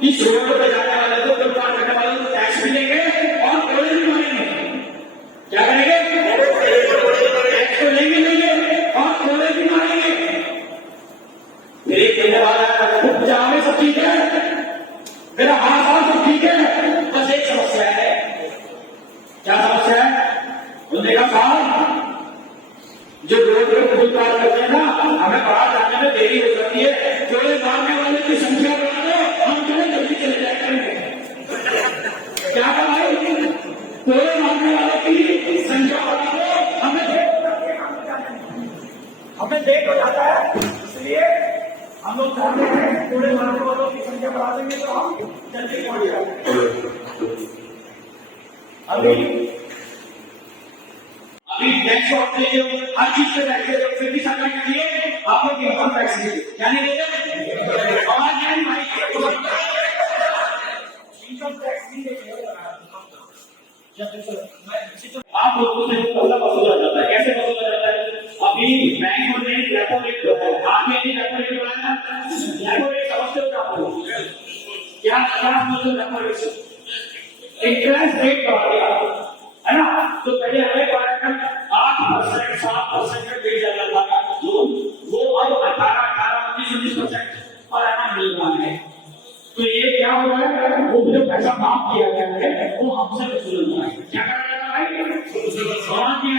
इस रोड पर जाने वाले को, दुकान करने वाले को टैक्स भी लेंगे और टोल भी मारेंगे। क्या करेंगे? टैक्स तो लेंगे और टोल भी मारेंगे। फिर एक महीने बाद आया, जाओगे सब ठीक है? मेरा हाँ साहब सब ठीक है, बस एक समस्या है। क्या समस्या है? उन्होंने कहा साहब जो रोड पर पुल पार करते हैं ना, हमें बाहर जाने में देरी हो जाती है, टोले मारने वाले की संख्या बढ़ा दो, हम थोड़े जल्दी चले जाया करेंगे। क्या कहा भाई? टोले मारने वाले की संख्या बढ़ा दो, हमें देर हो जाता है, इसलिए हम लोग चाहते हैं टोले मारने वालों की संख्या बढ़ा देंगे तो हम जल्दी पहुंच जाएंगे। अभी टैक्स ऑफ ले लो, हर चीज पे टैक्स दे दो, फिर भी सरकार के लिए आप लोग इनकम टैक्स दीजिए, क्या नहीं देते? आवाज नहीं भाई, इनकम टैक्स नहीं देते। आप लोगों से पैसा वसूला जाता है, कैसे वसूला जाता है? अभी बैंकों ने रेपो रेट बढ़ाया, आपने भी रेपो रेट बढ़ाया, रेपो रेट समझते हो आपको क्या मतलब रेपो रेट? इंटरेस्ट रेट बढ़ा दिया है ना। तो पहले हमें 8%, 7% में मिल जाता था, वो अब 18, 19% पैसा माफ किया गया है वो हमसे वसूलना है। क्या करना है भाई? समाज में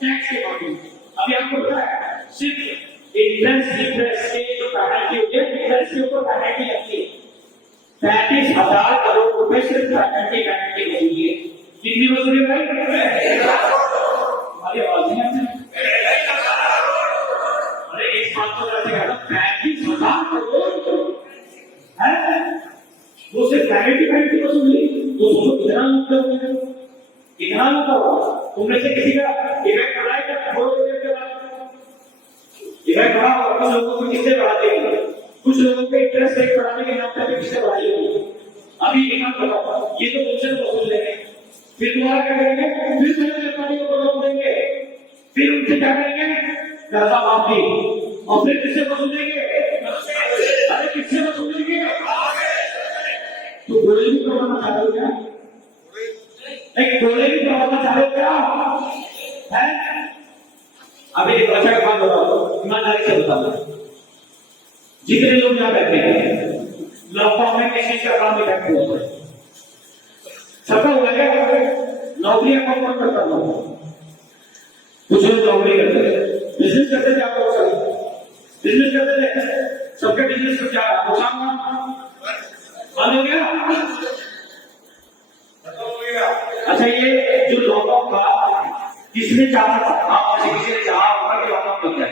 टैक्स के बारे में अभी आपको पता है सिर्फ इंट्रेंस इंट्रेस्ट के जो पेनल्टी होती है इंट्रेस्ट के ऊपर पेनल्टी लगती है 35,000 करोड़ रुपए सिर्फ पेनल्टी होगी। कितनी वसूली भाई? हमारी आवाज नहीं आती। अरे इस बात को कैसे कहता 35,000 करोड़ है वो सिर्फ पेनल्टी वसूली। तो सोचो कितना मतलब कितना मतलब तुमने से किसी का इफेक्ट पड़ा है क्या? थोड़ी देर के बाद इफेक्ट पड़ा और कुछ लोगों को किससे बढ़ाते हैं? कुछ लोगों के इंटरेस्ट रेट बढ़ाने के नाम पे किससे बढ़ाई होगी? अभी एक बात बताओ ये तो तुमसे वसूल लेंगे फिर दोबारा क्या करेंगे? फिर व्यापारियों को लोन देंगे फिर उनसे क्या करेंगे? कर्जा माफी और फिर किससे वसूलेंगे? अरे किससे वसूलेंगे? तो गोले भी करवाना चाहते हो क्या? एक गोले भी करवाना चाहते हो क्या? है अभी एक अच्छा काम बताओ ईमानदारी से बताओ जितने लोग यहाँ बैठे हैं लॉकडाउन में किसी का काम इफेक्ट हुआ है सबका हुआ है नौकरियां कौन कौन करता था? कुछ लोग नौकरी करते थे बिजनेस करते थे आप लोग बिजनेस करते थे सबके बिजनेस को क्या नुकसान हुआ? बंद हो गया? अच्छा ये जो लॉकडाउन था किसने चाहा था? आप किसी ने चाहा होगा कि लॉकडाउन बन जाए?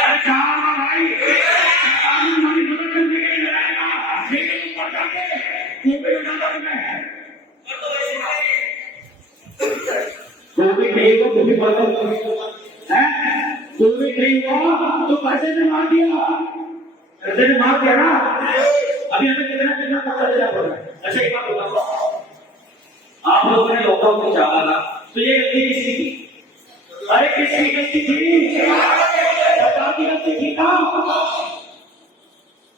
अरे चाहा भाई हमारी मदद करने के लिए लड़ाएगा लेकिन ऊपर जाके कोविड नहीं हुआ तो भी बदल है कोविड नहीं हुआ तो पैसे ने मार दिया पैसे ने मार दिया ना अभी हमें कितना कितना खर्चा देना पड़ रहा है। अच्छा एक बात बताओ आप लोगों ने लॉकडाउन को चाहा ना तो ये गलती किसकी थी? अरे किसकी गलती थी? सरकार की गलती थी ना।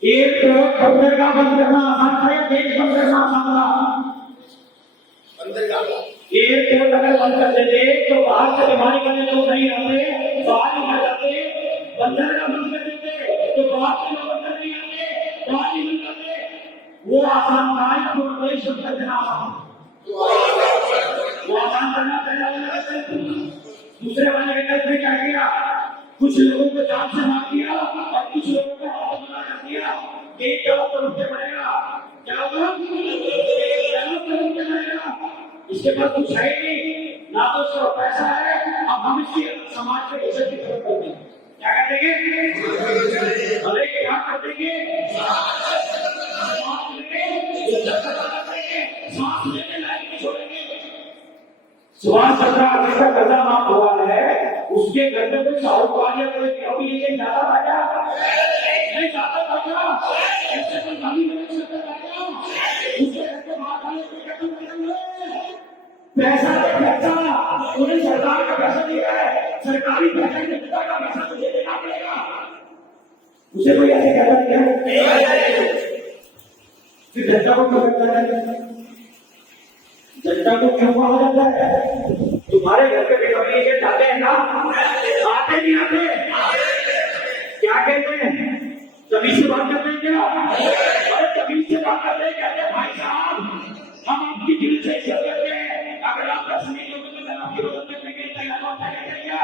एयरपोर्ट बंदरगाह बंद करना आसान था या देश बंद करना आसान था? एयरपोर्ट अगर बंद कर देते तो बाहर से बीमारी वाले लोग नहीं आते बाहर ही आ जाते बंदरगाह बंद कर देते तो बाहर से लोग अंदर नहीं आते बाहर ही बंद करते वो आसान था तो कोई शुद्ध करना आसान वो आसान करना पहला दूसरे वाले विकल्प में क्या किया? कुछ लोगों को जान से मार दिया और कुछ लोगों को हाथ बना कर दिया एक जगह पर उठे पड़ेगा क्या होगा? इसके पास कुछ है नहीं ना तो उसका पैसा है अब हम इसकी समाज के इज्जत की खबर करते हैं क्या कर देंगे? अरे क्या कर देंगे? सांस लेने लायक नहीं छोड़ेंगे। सुभाष चंद्र जिसका कर्जा माफ हुआ है उसके घर में कोई साहूकार या कोई अभी ये जाता था क्या? नहीं जाता था क्या? ऐसे कोई गाली नहीं सकता था क्या? उसके घर के बाहर आने कोई कदम नहीं हुए पैसा तो खर्चा उन्हें सरकार का पैसा दिया है सरकारी पैसा जनता का पैसा तुझे देना पड़ेगा उसे कोई ऐसे कहता है क्या? फिर जनता को क्यों करता है? जनता को क्यों कहा जाता है? तुम्हारे घर पे बेटा जाते हैं ना आते नहीं आते क्या कहते हैं? तमीज से बात करते हैं क्या? अरे तमीज से बात करते हैं कहते हैं भाई साहब हम आपकी दिल से इज्जत करते हैं अगर आप 10 मिनट तो मैं आपकी मदद करने के लिए तैयार होता है क्या?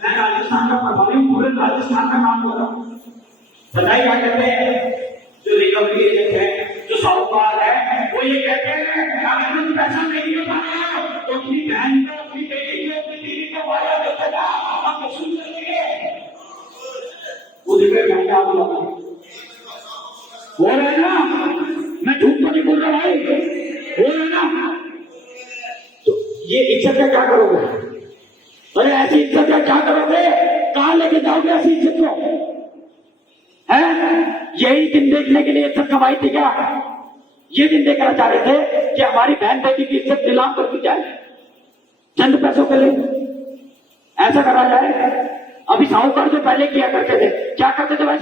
मैं राजस्थान का प्रभारी हूँ पूरे राजस्थान का नाम बोल रहा हूँ बताइए क्या कहते हैं? जो रिकवरी एजेंट है जो साहूकार है वो ये कहते हैं अगर हम पैसा नहीं दे पाए तो अपनी बहन को अपनी बेटी को अपनी बीवी को वाया देते जा हम वसूल करेंगे वो देखिए क्या हो रहा है ना मैं झूठ तो नहीं बोल रहा भाई हो रहा है ना तो ये इज्जत का क्या करोगे? अरे ऐसी इज्जत का क्या करोगे? कहाँ लेके जाओगे ऐसी इज्जत को? है यही दिन देखने के लिए इज्जत कमाई थी क्या? ये दिन देखना चाह रहे थे कि हमारी बहन बेटी की इज्जत नीलाम कर दी जाए चंद पैसों के लिए ऐसा करा जाए? अभी साहूकार जो पहले किया करते थे क्या करते थे भाई?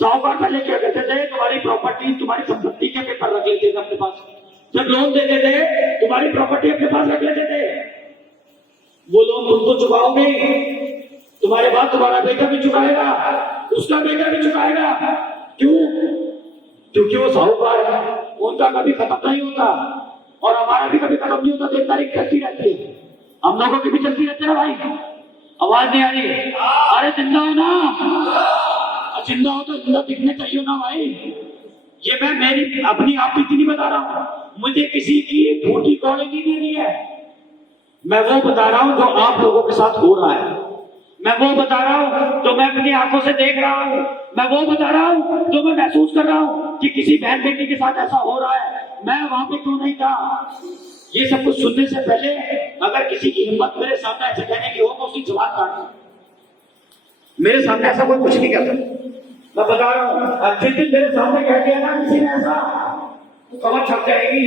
साहूकार पहले क्या करते थे तुम्हारी प्रॉपर्टी तुम्हारी संपत्ति के पेपर रख लेते थे अपने पास जब लोन देते थे तुम्हारी प्रॉपर्टी अपने पास रख लेते थे वो लोन तुम तो चुकाओगे तुम्हारे बाद तुम्हारा बेटा भी चुकाएगा उसका बेटा भी चुकाएगा क्यों? क्योंकि वो साहूकार है, उनका कभी खत्म नहीं होता और हमारा भी कभी खत्म नहीं होता। 3 तारीख चलती रहती है, हम लोगों की भी चलती रहती है ना भाई। आवाज नहीं आ रही? अरे जिंदा हो ना, जिंदा हो तो जिंदा दिखने चाहिए ना भाई। ये मैं मेरी अपनी आप बीती नहीं बता रहा हूं, मुझे किसी की झूठी कौड़ी नहीं देनी है। मैं वो बता रहा हूं जो आप लोगों के साथ हो रहा है, मैं वो बता रहा हूं जो मैं अपनी आंखों से देख रहा हूं, मैं वो बता रहा हूं जो मैं महसूस कर रहा हूं कि किसी बहन बेटी के साथ ऐसा हो रहा है। मैं वहां पे क्यों नहीं था? ये सब कुछ सुनने से पहले अगर किसी की हिम्मत मेरे सामने ऐसे कहने की हो तो उसकी जवाब काट दो। मेरे सामने ऐसा कोई कुछ नहीं कहता, मैं बता रहा हूं। जिस दिन मेरे सामने कह दिया ना किसी ने ऐसा, तो खबर छप जाएगी,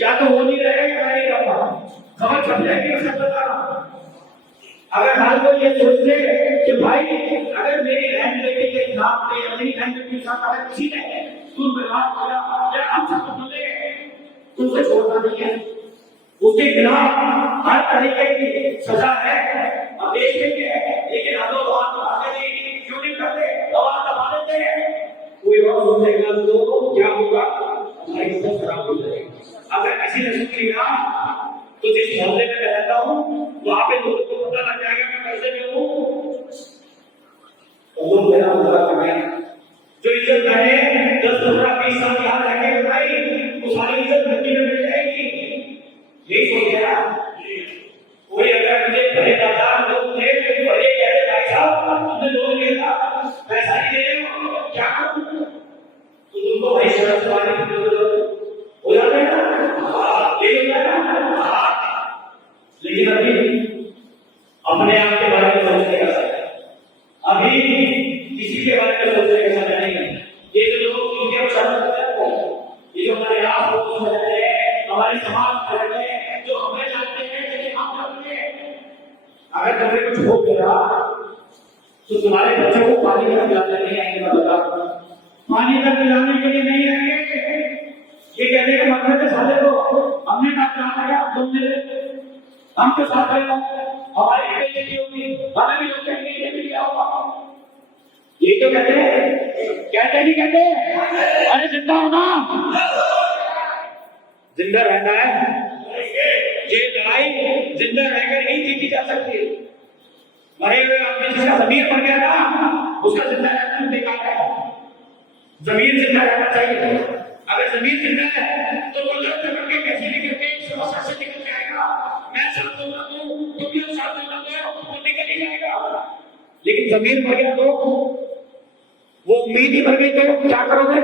या तो वो नहीं रहेगा या मैं नहीं रहूंगा, खबर छप जाएगी। मैं बता रहा हूं, अगर हर कोई ये सोच ले कि भाई अगर मेरी बहन बेटी के खिलाफ पे या मेरी बहन बेटी के साथ अगर किसी ने दुर्व्यवहार किया या हम सब बोले तो उसे छोड़ना नहीं है, उसके खिलाफ हर तरीके की सजा है। अब देश में भी है, लेकिन हम लोग आवाज दबाते नहीं, क्यों नहीं करते? आवाज दबा देते हैं। कोई और सुनेगा तो क्या होगा? हमारी इज्जत खराब हो जाएगी। अगर किसी ने सुन लिया तो जिस मोहल्ले में मैं रहता हूँ वहां पे लोगों को पता लग जाएगा मैं कैसे में हूँ, तो वो मेरा बुरा करेगा। जो इज्जत मैंने 10, 15, 20 साल यहाँ रह के बनाई, वो सारी इज्जत मिट्टी में मिल जाएगी। यही सोच रहा कोई अगर मुझे बड़े दादा लोग थे, बड़े कह रहे भाई साहब तुमने लोन लिया था, पैसा ही दे रहे हो, क्या करूं? तो तुमको भाई शर्त वाली हो जाता है ना, ये हो जाता है। लेकिन अभी अपने आप के बारे में सोचने का समय, अभी किसी के बारे में सोचने का समय नहीं है। ये जो लोग दुनिया में शर्म करते हैं, ये जो हमारे आप लोग रहते हैं, हमारे समाज में रहते हैं, जो हमें जानते हैं कि हम करते हैं, अगर तुम्हें कुछ हो गया तो तुम्हारे बच्चों को पानी का पिलाने नहीं आएंगे। मैं बता रहा हूं, पानी का पिलाने के लिए नहीं आएंगे। ये कहने का मतलब है साले को हमने कहा है आप लोग मेरे हम के साथ रहेगा, हमारी बेइज्जती होगी, हमें भी लोग कहेंगे ये भी क्या होगा। यही तो कहते हैं, कहते नहीं कहते? अरे जिंदा हो ना, जिंदा रहना है। ये लड़ाई जिंदा रहकर ही जीती जा सकती है। मरे हुए आदमी जिसका जमीर मर गया ना, उसका जिंदा रहना बेकार है। जमीर जिंदा रहना चाहिए। अगर जमीर जिंदा है तो वो लड़ करके कैसे निकल के इस समस्या से निकल जाएगा। मैं साथ दूंगा तुम भी साथ दूंगा वो निकल ही जाएगा। लेकिन जमीर मर गया तो वो उम्मीद ही मर गई तो क्या करोगे?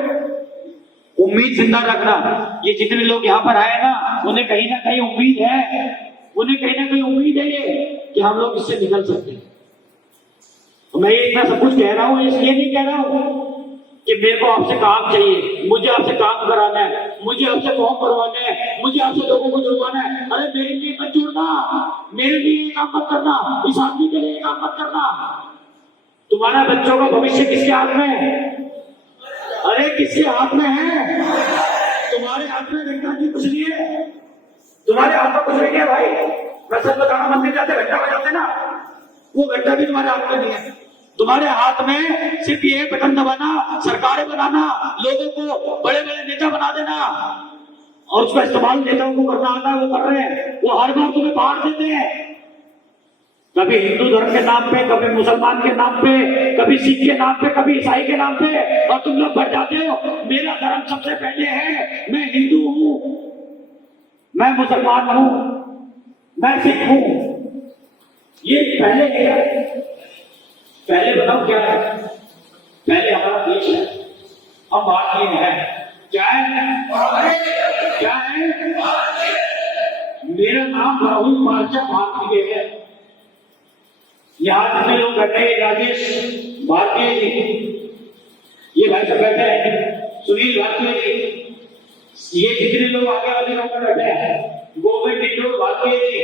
उम्मीद जिंदा रखना। ये जितने लोग यहाँ पर आए ना, उन्हें कहीं ना कहीं उम्मीद है, उन्हें कहीं ना कहीं उम्मीद है ये कि हम लोग इससे निकल सकते हैं। तो मैं ये इतना सब कुछ कह रहा हूँ इसलिए नहीं कह रहा हूँ कि मेरे को आपसे काम चाहिए, मुझे आपसे काम कराना है, मुझे आपसे फॉर्म करवाना है, मुझे आपसे लोगों को जुड़वाना है। अरे मेरे लिए मत जुड़ना, मेरे लिए ये काम मत करना, इस आदमी के लिए ये काम मत करना। तुम्हारा बच्चों का भविष्य किसके हाथ में है? अरे किसके हाथ में है? तुम्हारे हाथ में घंटा की कुछ नहीं है, तुम्हारे हाथ में कुछ नहीं है भाई। मैं सच बता रहा हूं, मंदिर जाते घंटा बजाते ना, वो घंटा भी तुम्हारे हाथ में नहीं है। तुम्हारे हाथ में सिर्फ ये बटन दबाना, सरकारें बनाना, लोगों को बड़े बड़े नेता बना देना और उसका इस्तेमाल नेताओं को करना आता है, वो कर रहे हैं। वो हर बार तुम्हें बांट देते हैं, कभी हिंदू धर्म के नाम पे, कभी मुसलमान के नाम पे, कभी सिख के नाम पे, कभी ईसाई के नाम पे, और तुम लोग बढ़ जाते हो। मेरा धर्म सबसे पहले है, मैं हिंदू हूं, मैं मुसलमान हूं, मैं सिख हूं। ये पहले है। पहले बताओ क्या है? पहले हमारा देश है, हम भारतीय हैं। क्या है? क्या है? मेरा नाम राहुल मार्चा भारतीय है। यहाँ जितने लोग बैठे हैं, राजेश भारतीय जी, ये भाई साहब बैठे हैं, सुनील भारतीय जी, ये जितने लोग आगे वाले लोग बैठे हैं, गोविंद इंडोर भारतीय जी,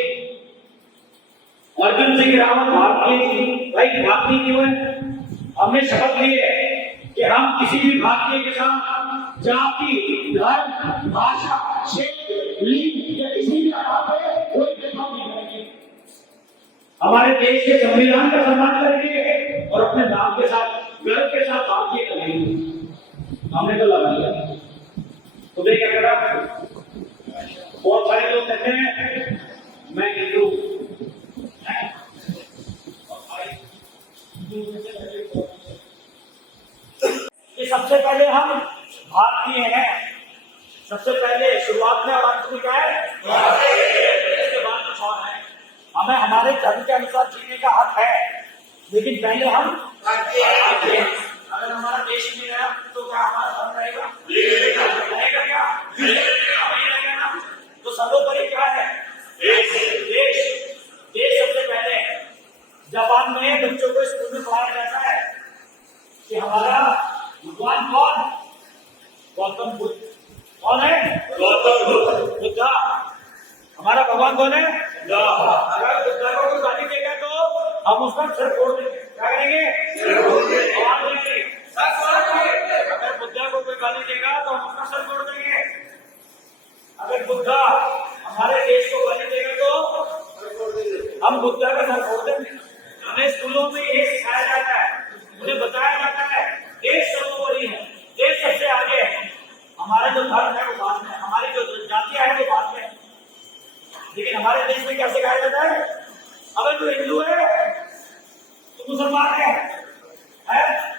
अर्जुन सिंह रावत भारतीय जी। भाई भारतीय क्यों है? हमने शपथ ली है कि हम किसी भी भारतीय के साथ जाति, धर्म, भाषा, क्षेत्र, लिंग या किसी भी आधार पर कोई भेदभाव नहीं करेंगे। हमारे देश के संविधान का सम्मान करेंगे और अपने नाम के साथ, गर्व के साथ भारतीय करेंगे। हमने तो लगा लिया। तुम्हें क्या करा? बहुत सारे लोग कहते हैं मैं हिंदू, कि सबसे पहले हम भारतीय हैं। सबसे पहले शुरुआत में और अंत में क्या है? इसके बाद कुछ और है। हमें हमारे धर्म के अनुसार जीने का हक है, लेकिन पहले हम भारतीय हैं। अगर हमारा देश नहीं रहा तो क्या हमारा धर्म रहेगा? रहेगा क्या? नहीं रहेगा ना। तो सर्वोपरि क्या है? देश। देश सबसे पहले है। जापान में बच्चों को स्कूल में पढ़ाया जाता है कि हमारा भगवान कौन? गौतम बुद्ध। कौन है? गौतम बुद्धा। हमारा भगवान कौन है? अगर बुद्धा को कोई गाली देगा तो हम उसका सिर फोड़ देंगे। क्या करेंगे? अगर बुद्धा को कोई गाली देगा तो हम उसका सिर फोड़ देंगे। अगर बुद्धा हमारे देश को गाली देगा तो हम बुद्धा का सर फोड़ देंगे। हमें स्कूलों में ये सिखाया जाता है, मुझे बताया जाता है देश सर्वोपरि है, देश सबसे आगे है। हमारा जो धर्म है वो बाद में, हमारी जो जातियां है वो बाद में। लेकिन हमारे देश में क्या सिखाया जाता है? अगर तू हिंदू है तो मुसलमान है,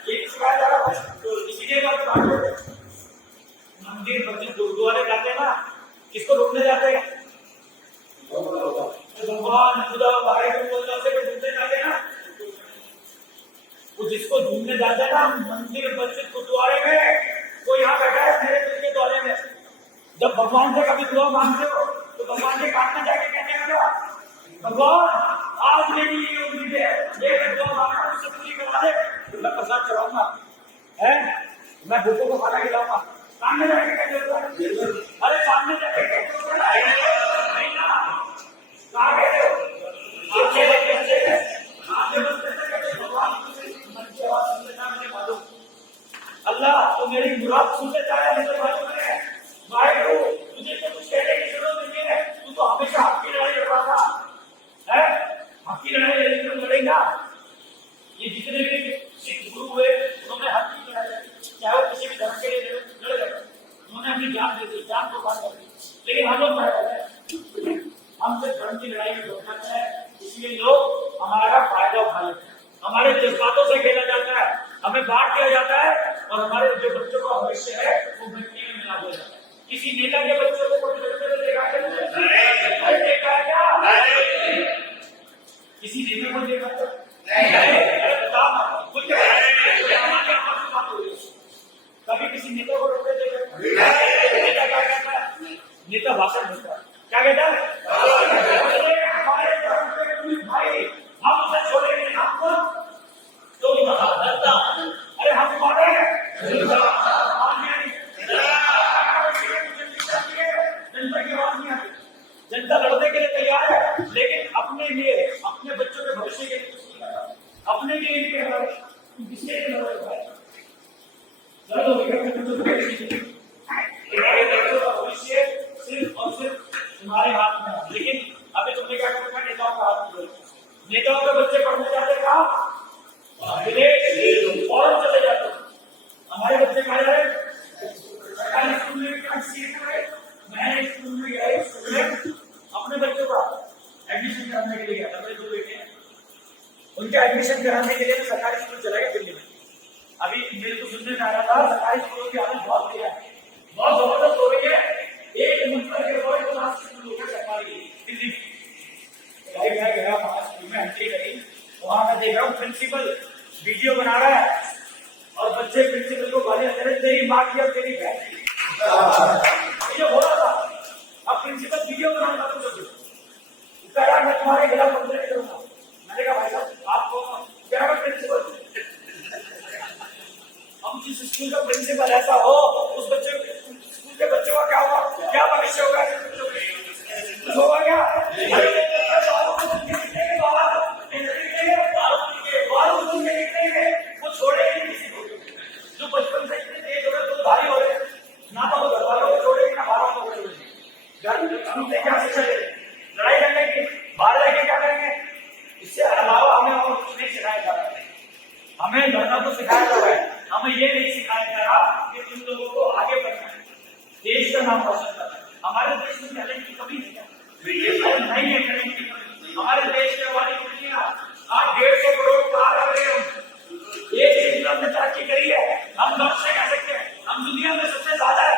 ये सिखाया जा रहा है। तो इसीलिए मंदिर मस्जिद गुरुद्वारे जाते हैं ना, किसको ढूंढने जाते हैं? भगवान खुदा वाहिगुरु बोल जाते हैं, ढूंढने जाते हैं ना। वो जिसको ढूंढने जाते हैं ना मंदिर मस्जिद गुरुद्वारे में, वो यहाँ बैठा है मेरे दिल के द्वारे में। जब भगवान से कभी दुआ मांगते हो तो भगवान के काटने जाके कहते हैं क्या? भगवान आज मेरी ये उम्मीद है, ये दुआ मांगना उससे पूरी करवा दे तो मैं प्रसाद चढ़ाऊंगा, है मैं भूखों को खाना खिलाऊंगा। सामने जाके कहते हो? अरे सामने जाके कहते हो नहीं ना, कहाँ कहते हो? अल्लाह तो मेरी मुराद सुन लेता है, मुझे मालूम है। वाहिगुरु तुझे तो कुछ कहने की जरूरत नहीं है, तू तो हमेशा हक की लड़ाई लड़ रहा था, है हक की लड़ाई लड़ेगा। ये जितने भी सिख गुरु हुए उन्होंने हक की लड़ाई लड़ी, चाहे वो किसी भी धर्म के लिए लड़ गए, उन्होंने अपनी जान दे दी, जान को बात कर दी। लेकिन हम लोग हम सिर्फ धर्म की लड़ाई में धोखा है, इसलिए लोग हमारा फायदा उठा लेते हैं। हमारे जज्बातों से खेला जाता है, हमें बांट दिया जाता है और हमारे जो बच्चों का भविष्य है वो मिट्टी में मिला दिया जाता है। किसी नेता के बच्चों को कोई लड़ते हुए देखा है क्या? किसी नेता को देखा कभी किसी नेता को रोकते देखा? नेता क्या कहता है? नेता भाषण देता है, क्या कहता है? हमारे धर्म के भाई हम उसे छोड़ेंगे, हमको तो अरे हम मारे जनता की आवाज नहीं आती। जनता लड़ने के लिए तैयार है, लेकिन अपने लिए, अपने बच्चों के भविष्य के लिए कुछ नहीं करता। अपने लिए नहीं कह रहा, किसके लिए लड़ रहा है? तुम्हारे बच्चों का भविष्य सिर्फ और सिर्फ तुम्हारे हाथ में है। लेकिन अभी तुमने क्या करना? नेताओं का हाथ में। नेताओं के बच्चे पढ़ने जाते कहाँ? विदेश और चले जाते। हमारे बच्चे कहाँ जा रहे? सरकारी स्कूल में मैं स्कूल में गया, अपने बच्चों का एडमिशन कराने के लिए गया था। मेरे दो बेटे हैं, उनका एडमिशन कराने के लिए सरकारी स्कूल चला गया दिल्ली में। अभी मेरे को सुनने में आ रहा था सरकारी स्कूलों की हालत बहुत बढ़िया है, बहुत जबरदस्त हो रही है। एक नंबर के बड़े क्लास स्कूल हो गए सरकारी दिल्ली में। मैं गया वहां स्कूल में एंट्री करी, वहां मैं देख रहा हूँ प्रिंसिपल वीडियो बना रहा है और बच्चे प्रिंसिपल को गालियां दे रहे, तेरी माँ की और तेरी बहन की। ये हो रहा था। अब प्रिंसिपल वीडियो बनाने का तो यार मैं तुम्हारे खिलाफ कंप्लेंट करूंगा। मैंने कहा भाई साहब आपको क्या प्रिंसिपल, हम जिस स्कूल का प्रिंसिपल ऐसा हो उस बच्चे स्कूल के बच्चों का क्या होगा, क्या भविष्य होगा? कुछ होगा क्या? वो छोड़ेगी किसी को जो बचपन से इतने तेज हो रहे, तो भारी हो रहे, ना तो वो घर वालों को छोड़ेगी ना बाहर को छोड़ेगी। हमसे क्या शिक्षा दे? लड़ाई करने की, बाहर रहकर क्या करेंगे? इससे अलावा हमें और कुछ नहीं सिखाया जा रहा है। हमें लड़ना तो सिखाया जा रहा है, हमें ये नहीं सिखाया जा रहा कि इन लोगों को आगे बढ़ना है, देश का नाम रोशन करना है। हमारे देश में टैलेंट की कमी है क्या? नहीं है टैलेंट की कमी। हमारे देश में हमारी दुनिया आज 150 करोड़ पार कर रहे हैं। एक चीज हमने तरक्की करी है, हम गर्व से कह सकते हैं हम दुनिया में सबसे ज्यादा है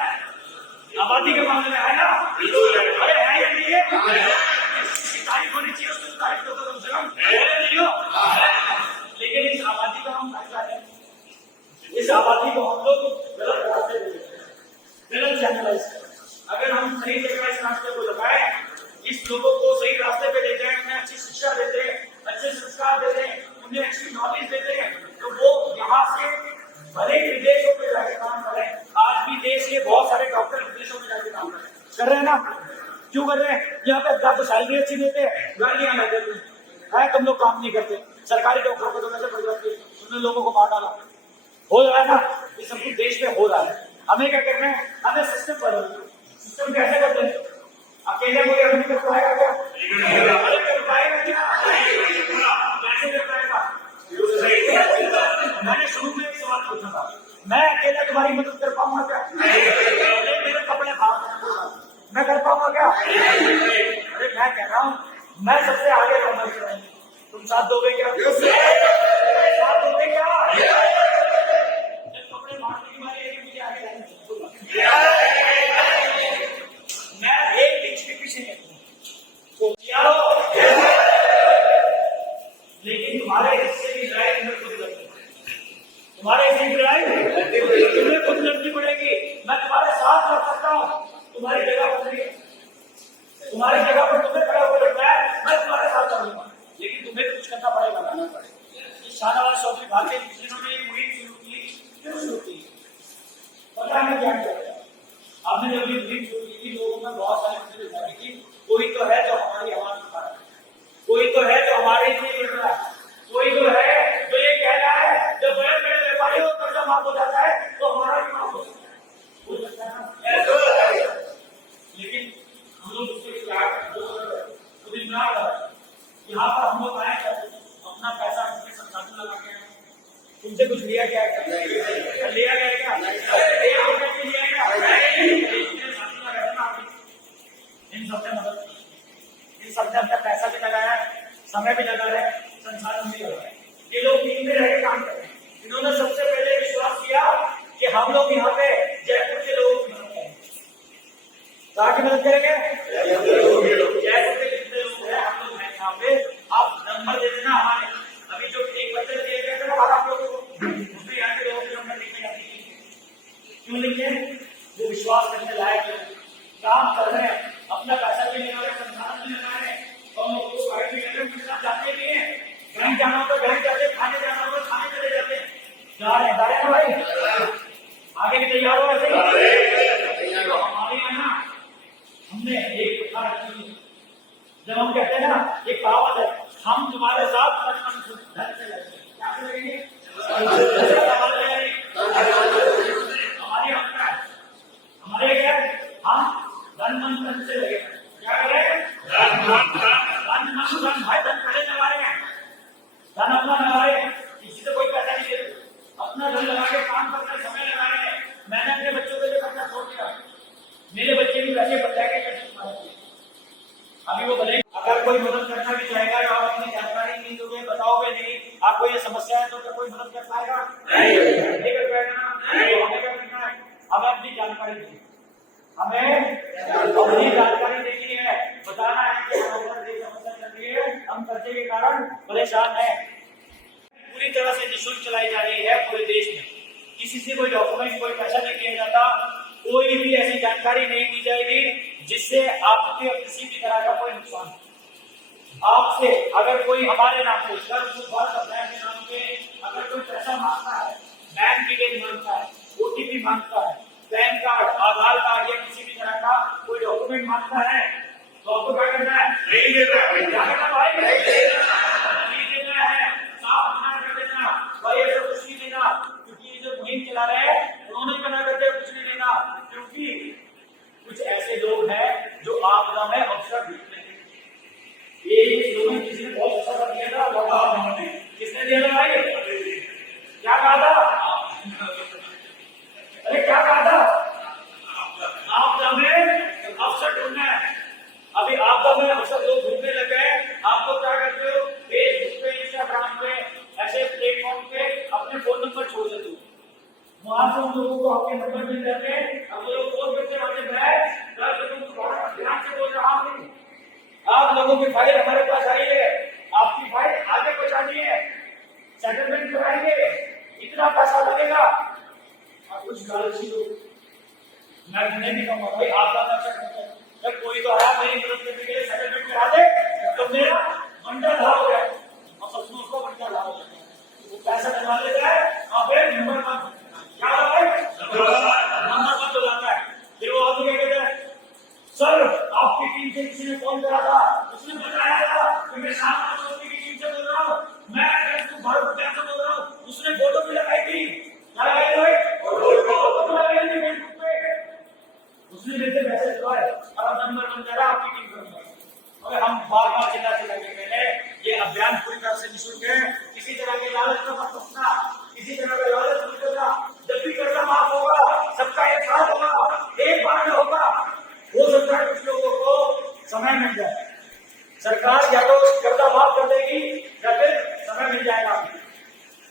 आबादी के मामले में, है ना? अरे है या नहीं है? तारीफ होनी चाहिए, उसको तारीफ तो कम से कम नहीं हो। लेकिन इस आबादी का हम क्या करें? इस आबादी को हम लोग गलत रास्ते पे लेते हैं, गलत चैनलाइज करें। अगर हम सही जगह इस रास्ते को लगाए, इस लोगों को सही रास्ते पे ले जाए, उन्हें अच्छी शिक्षा देते हैं, अच्छे संस्कार देते हैं, उन्हें अच्छी नॉलेज देते हैं, तो वो यहाँ से भले ही विदेशों में जाके काम करें। आज भी देश के बहुत सारे डॉक्टर विदेशों में जाके काम कर रहे हैं ना? क्यों कर रहे हैं? यहाँ पे आपको सैलरी अच्छी देते हैं, गाड़ियां लग देते हैं, तुम लोग काम नहीं करते। सरकारी डॉक्टरों को तो वैसे पड़ जाती है, उन्होंने लोगों को मार डाला। हो रहा है ना? ये सब कुछ देश में हो रहा है। हमें क्या करना है? हमें सिस्टम बदलना। सिस्टम कैसे बदले? अकेले कोई अभी कर पाएगा क्या? अरे कर पाएगा क्या? कैसे कर पाएगा? मैंने शुरू में एक सवाल पूछा था, मैं अकेले तुम्हारी मदद कर पाऊंगा क्या? मेरे कपड़े मैं कर पाऊंगा क्या? अरे मैं कह रहा हूँ मैं सबसे आगे बढ़ना चाहता हूँ, तुम साथ दोगे क्या? साथ दोगे क्या? जब कपड़े मारने की बारी आएगी मुझे आगे जाना, मैं एक इंच के पीछे नहीं हूँ। लेकिन तुम्हारे हिस्से की लड़ाई तुम्हें खुद लड़नी पड़ेगी। तुम्हारे हिस्से की लड़ाई तुम्हें खुद लड़नी पड़ेगी। मैं तुम्हारे साथ लड़ सकता हूँ, तुम्हारी जगह पर नहीं, तुम्हारी जगह पर तुम्हें खड़ा होकर लगता है, मैं तुम्हारे साथ लड़ूंगा, लेकिन तुम्हें कुछ करना पड़ेगा, लाना पड़ेगा। शाहनवाज चौधरी भारतीय जिन्होंने ये मुहिम शुरू की, क्यों शुरू की? पता है क्या किया? आपने जब ये मुहिम शुरू की थी, लोगों में बहुत सारी चीजें बताई थी, कोई तो है जो हमारी आवाज उठा रहा है, कोई तो है जो हमारे लिए लड़ रहा है, कोई तो है जो ये कह रहा है जब बड़े बड़े व्यापारियों का कर्जा माफ हो जाता है तो हमारा भी माफ हो सकता है। लेकिन हम लोग उसके खिलाफ यहाँ पर हम लोग आए अपना पैसा अपने संसाधन लगा के तुमसे कुछ लिया क्या? लिया गया क्या? लिया गया? इन सबसे मदद, इन सबसे अपना पैसा भी लगाया, समय भी लगा रहे, संसाधन भी लगा रहे। ये लोग टीम में रह काम कर रहे हैं। इन्होंने सबसे पहले विश्वास किया कि हम लोग यहाँ पे जयपुर के लोगों की मदद करेंगे। कहाँ की मदद करेंगे? जयपुर के जितने लोग हैं हम लोग हैं यहाँ पे, आप नंबर दे देना हमारे। अभी जो एक बच्चे दिए गए थे ना आप लोगों को, उसमें यहाँ के लोगों के नंबर लिखे जाते हैं। क्यों लिखे? वो विश्वास करने लायक काम कर रहे हैं, अपना पैसा भी लगा रहे, संसाधन भी लगा रहे, और लोगों को गाड़ी भी जाते भी हैं, बैंक जाना हो तो बैंक जाते, खाने जाना हो तो खाने चले जाते हैं। जा रहे हैं ना भाई? आगे भी तैयार हो ऐसे ही? तो हमारे यहाँ हमने एक कथा रखी है, जब हम कहते हैं ना एक कहावत है, हम तुम्हारे साथ घर से लगेंगे, क्या करेंगे? हमारी हफ्ता है, हमारे क्या हम धन मन धन से लगे, क्या करें? धन भाई धन खड़े लगा रहे हैं, धन अपना लगा रहे हैं, किसी से कोई पैसा नहीं देते, अपना धन लगा के काम करने समय लगा रहे हैं। मैंने अपने बच्चों के लिए करना छोड़ दिया, मेरे बच्चे भी वैसे बच्चा के अभी वो भले अगर कोई मदद करना भी चाहेगा तो आप अपनी जानकारी नहीं दोगे, बताओगे नहीं, आपको ये समस्या है तो क्या कोई मदद कर पाएगा? नहीं कर पाएगा ना? तो हमें क्या करना है? हमें अपनी जानकारी देनी, हमें अपनी जानकारी देनी है, बताना है कि हमारे समस्या चल रही है, हम कर्जे के कारण परेशान है। पूरी तरह से निःशुल्क चलाई जा रही है पूरे देश में, किसी से कोई डॉक्यूमेंट कोई पैसा नहीं दिया जाता, कोई भी ऐसी जानकारी नहीं दी जाएगी जिससे आपके किसी भी तरह का कोई नुकसान। आपसे अगर कोई हमारे नाम पे बैंक के नाम पे अगर कोई पैसा मांगता है, बैंक डिटेल मांगता है, ओटीपी मांगता है, पैन कार्ड, आधार कार्ड या किसी भी तरह का कोई डॉक्यूमेंट मांगता है, तो आपको क्या करना है? नहीं देना भाई, नहीं देना है, साफ मना कर देना भाई, ऐसा कुछ नहीं देना, क्योंकि ये जो मुहिम चला रहे हैं उन्होंने मना कर दिया कुछ नहीं देना, क्योंकि कुछ ऐसे लोग हैं जो आपदा में अवसर ढूंढते हैं। ये लोगों किसी ने बहुत अच्छा दिया था लॉकडाउन में, किसने दिया था भाई? क्या कहा था? अरे क्या कहा था? आपदा में अवसर ढूंढना है। अभी आपदा में अवसर लोग ढूंढने लगे हैं। आप लोग क्या करते हो? फेसबुक पे, इंस्टाग्राम पे, ऐसे प्लेटफॉर्म पे अपने फोन नंबर छोड़ देते हो। वहां से उन लोगों को आपके नंबर मिल जाते हैं। अब वो लोग फोन करते हैं, ध्यान से बोल रहा हूँ, आप लोगों की फाइल हमारे पास आई है, आपकी फाइल आगे पहुंचानी है, सेटलमेंट कराएंगे, इतना पैसा लगेगा। आप कुछ लालची लोग, मैं नहीं कहूँगा भाई आपका जब कोई तो आया मेरी मदद करने के लिए, सेटलमेंट करा दे, तो मेरा बंडल हार हो गया और सबसे उसको बंडल हार हो गया, वो पैसा डलवा लेता है और फिर नंबर बंद, क्या होता है? नंबर बंद हो जाता है। फिर वो आदमी क्या कहता है, सर आपकी टीम से किसी ने फोन करा था, उसने बताया था कि मैं शाम को की टीम से बोल रहा हूँ, मैं भारत से बोल रहा हूँ, उसने फोटो भी लगाई थी, क्या लगाई थी? फोटो लगाई थी फेसबुक पे, उसने मेरे से मैसेज किया है और नंबर बन जा रहा आपकी टीम का। अबे हम बार-बार चिल्ला के कहने ये अभियान पूरी तरह से निःशुल्क है, किसी तरह के लालच का मत फंसना, किसी तरह का लालच मत करना। जब भी कर्जा माफ होगा, सबका एक साथ होगा, एक बार में होगा। हो सकता है कुछ लोगों को समय मिल जाए, सरकार या तो कर्जा माफ कर देगी या फिर समय मिल जाएगा।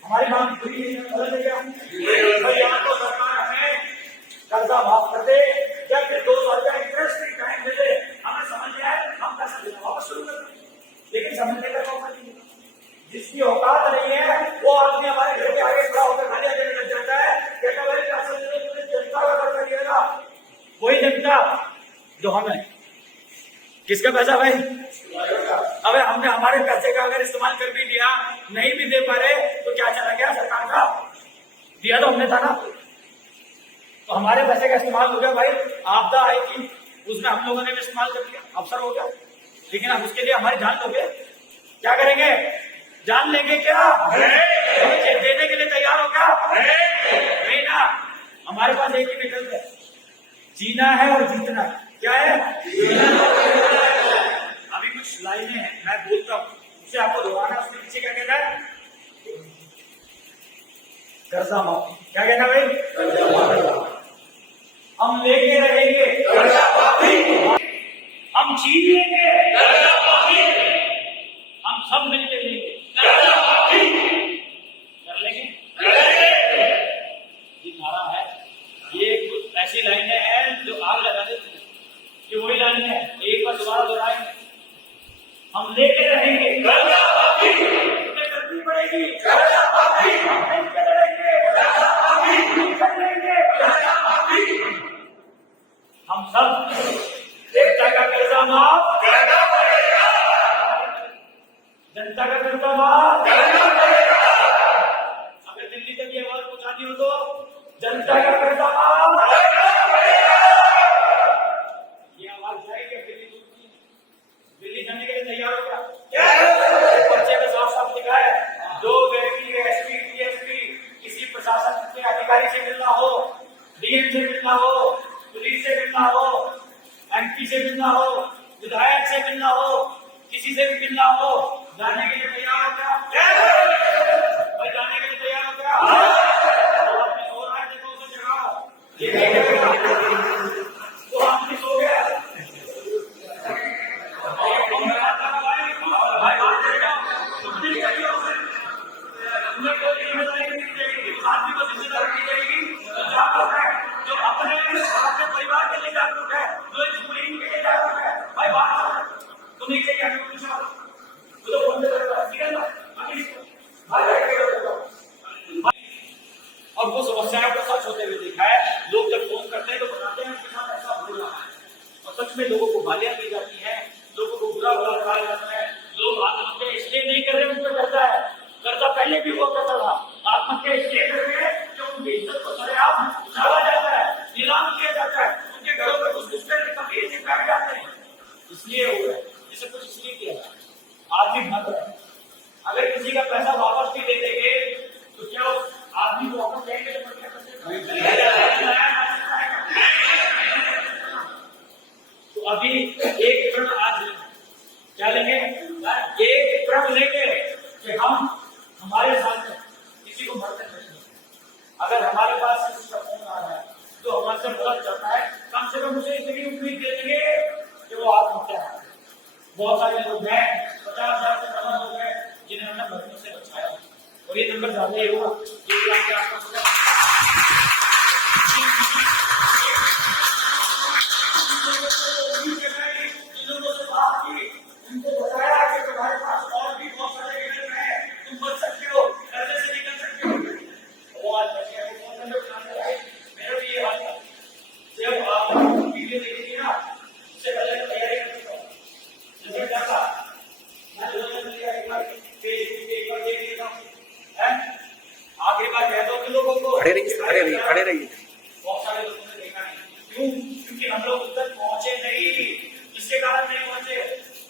हमारी मांग पूरी है क्या? यहाँ तो सरकार हमें कर्जा माफ कर दे या फिर 2 साल का इंटरेस्ट फ्री टाइम दे दे, हमें समझ आए हम पैसा देना वापस शुरू कर दें। लेकिन समझने का मौका नहीं है। जिसकी औकात नहीं है वो आदमी हमारे घर के आगे खड़ा होकर गालियां देने लग जाता है, कहता है पैसा देने के लिए जनता का कर्जा दिएगा। वही जनता जो हमें, किसका पैसा भाई? अबे हमने हमारे पैसे का अगर इस्तेमाल कर भी लिया, नहीं भी दे पा रहे तो क्या चला गया? सरकार का दिया तो हमने था ना, तो हमारे पैसे का इस्तेमाल हो गया भाई। आपदा आई थी उसमें हम लोगों ने भी इस्तेमाल कर लिया, अवसर हो गया, लेकिन अब उसके लिए हमारी जान लोगे, क्या करेंगे? जान लेंगे क्या? देने के लिए तैयार हो क्या? नहीं ना। हमारे पास एक ही विकल्प है, जीना है और जीतना। क्या है? अभी कुछ लाइनें हैं मैं बोलता हूँ, उसे आपको दोहराना। उसके पीछे क्या कहना है? कर्जा माफी। क्या कहना भाई? कर्जा माफी। हम लेके रहेंगे, कर्जा माफी। हम छीन लेंगे, कर्जा माफी। हम सब मिलके लेंगे, कर्जा माफी। कर लेंगे, ये नारा है। ये कुछ ऐसी लाइनें हैं जो आग लगा देती है। ये वही लाइनें हैं, एक बार दोबारा दोहराएंगे। हम लेके रहेंगे, कर्जा माफी। हमें करनी पड़ेगी, कर्जा माफी। हम लेके रहेंगे, कर्जा माफी। कर लेंगे, कर्जा माफी। हम सब जनता का कर्जा माफ करना पड़ेगा, जनता का कर्जा माफ करना पड़ेगा। अगर दिल्ली तक ये आवाज पहुंचानी हो तो जनता का कर्जा माफ करना पड़ेगा। ये आवाज जाएगी दिल्ली, दिल्ली जाने के लिए तैयार हो गया? बच्चे में साफ साफ लिखा है, जो व्यक्ति एसपी डीएसपी किसी प्रशासन के अधिकारी से मिलना हो, डीएम से मिलना हो, पुलिस से मिलना हो, एमपी से मिलना हो, विधायक से मिलना हो, किसी से भी मिलना हो, जाने के लिए तैयार हो क्या? भाई जाने के लिए तैयार हो क्या? तो आपने सो रहा है, देखो उसे जगाओ। तो आपने सो गया, आदमी को जिम्मेदारी दी जाएगी जो अपने परिवार के लिए जागरूक है, जो इस मुहिम के लिए जागरूक है। भाई बात तुम्हें क्या पूछा तो फोन अब वो समस्याओं को सच होते हुए देखा है। लोग जब फोन करते हैं तो बताते हैं उनके साथ ऐसा हो रहा है, और सच में लोगों को गालियां दी जाती है, लोगों को बुरा भला कहा जाता है। लोग आत्महत्या इसलिए नहीं कर रहे, उनको करता है, कर्जा पहले भी हुआ करता था, आत्महत्या इसलिए कर रहे हैं कि उनकी इज्जत को सरेआम उछाला जाता है, नीलाम किया जाता है, उनके घरों में कुछ दूसरे कभी चिपकाए जाते हैं, इसलिए हो रहा है। जिसे कुछ इसलिए किया आदमी भाग रहा है। अगर किसी का पैसा वापस भी दे देंगे तो क्या उस आदमी को वापस देंगे? तो अभी एक प्रण आज क्या लेंगे? एक प्रण लेंगे कि हम हमारे साथ किसी को मरते नहीं। अगर हमारे पास किसी का फोन आ रहा है जो हमारे से बहुत चलता है, कम से कम उसे इतनी उम्मीद दे देंगे कि वो आत्महत्या करे। बहुत सारे लोग हैं, 50,000 से ज्यादा लोग हैं जिन्हें हमने मरने से बचाया, और ये नंबर ज्यादा ही होगा, 1 लाख के आसपास होगा। उनको बताया कि तुम्हारे पास और भी बहुत सारे विकल्प हैं, तुम बच सकते हो, कर्जे से निकल सकते हो। वो आज बचे हैं, वो नंबर उठाने आए। मेरा भी ये हाल था, जब आप वीडियो देखिए ना, उससे पहले तैयारी करते हो, जैसे जाता मैं एक बार फेसबुक पे एक बार देख लेता हूँ, आगे बार कह दो कि लोगों को खड़े रहिए। बहुत सारे लोगों ने देखा नहीं, क्यों? क्योंकि हम लोग उस तक पहुंचे नहीं, इसके कारण नहीं पहुंचे,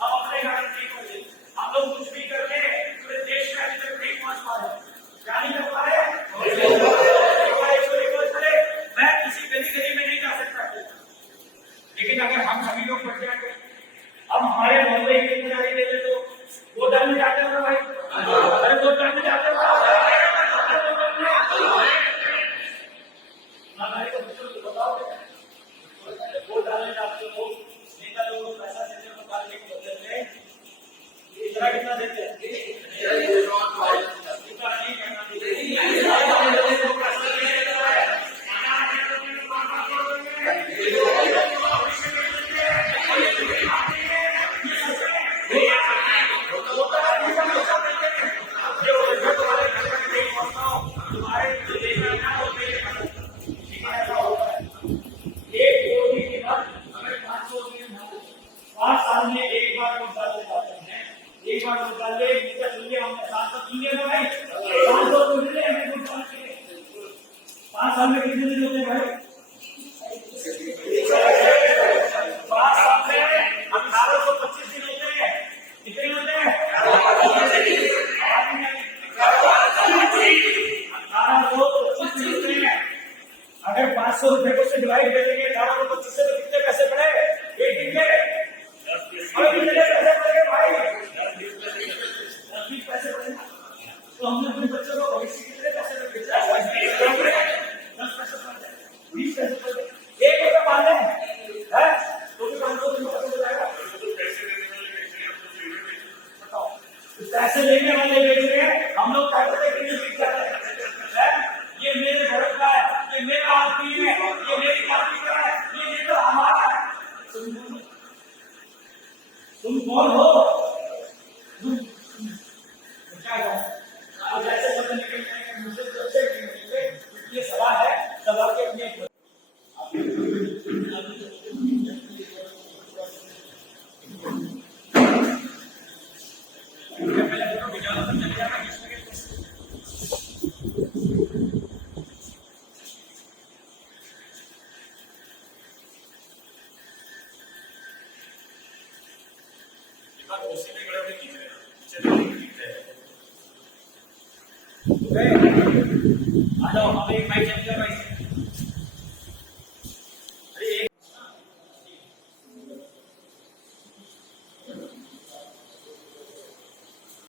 हम अपने कारण नहीं पहुंचे। हम लोग कुछ भी करके पूरे देश में अभी तक नहीं पहुंच पा रहे, क्या नहीं कर पा रहे? मैं किसी गली में नहीं जा सकता, लेकिन अगर हम सभी लोग बढ़ जाएंगे, अब हमारे मोहल्ले की जिम्मेदारी ले ले तो वो डर में जाते हो भाई, अरे वो डर में जाते हो वो डालने जाते हो, नेता लोगों को पैसा देते हैं निकालने के बदले में, इतना कितना देते हैं? इतना नहीं करना अगर 500 रुपए को से डिवाइड करेंगे 18 को 25 से तो कितने पैसे पड़े एक दिन के? कितने पैसे पड़ेंगे भाई? 10-20 पैसे पड़े। तो हमने अपने बच्चों को भविष्य कितने पैसे में भेजा? 10 पैसे पड़े, 20 पैसे पड़े, 1 रुपया मान लें है तो भी 500 रुपये हो जाएगा। बताओ, पैसे लेने वाले बेच रहे हैं, हम लोग पैसे लेने सीख जा रहे हैं। ये मेरे घर का है, ये मेरा आदमी है, ये मेरी पार्टी का है, ये नेता हमारा है। तुम कौन हो? क्या आप ऐसे पता नहीं मुझे ये सवाल है, सवाल के अपने आ जाओ, हम एक माइक चल रहा है।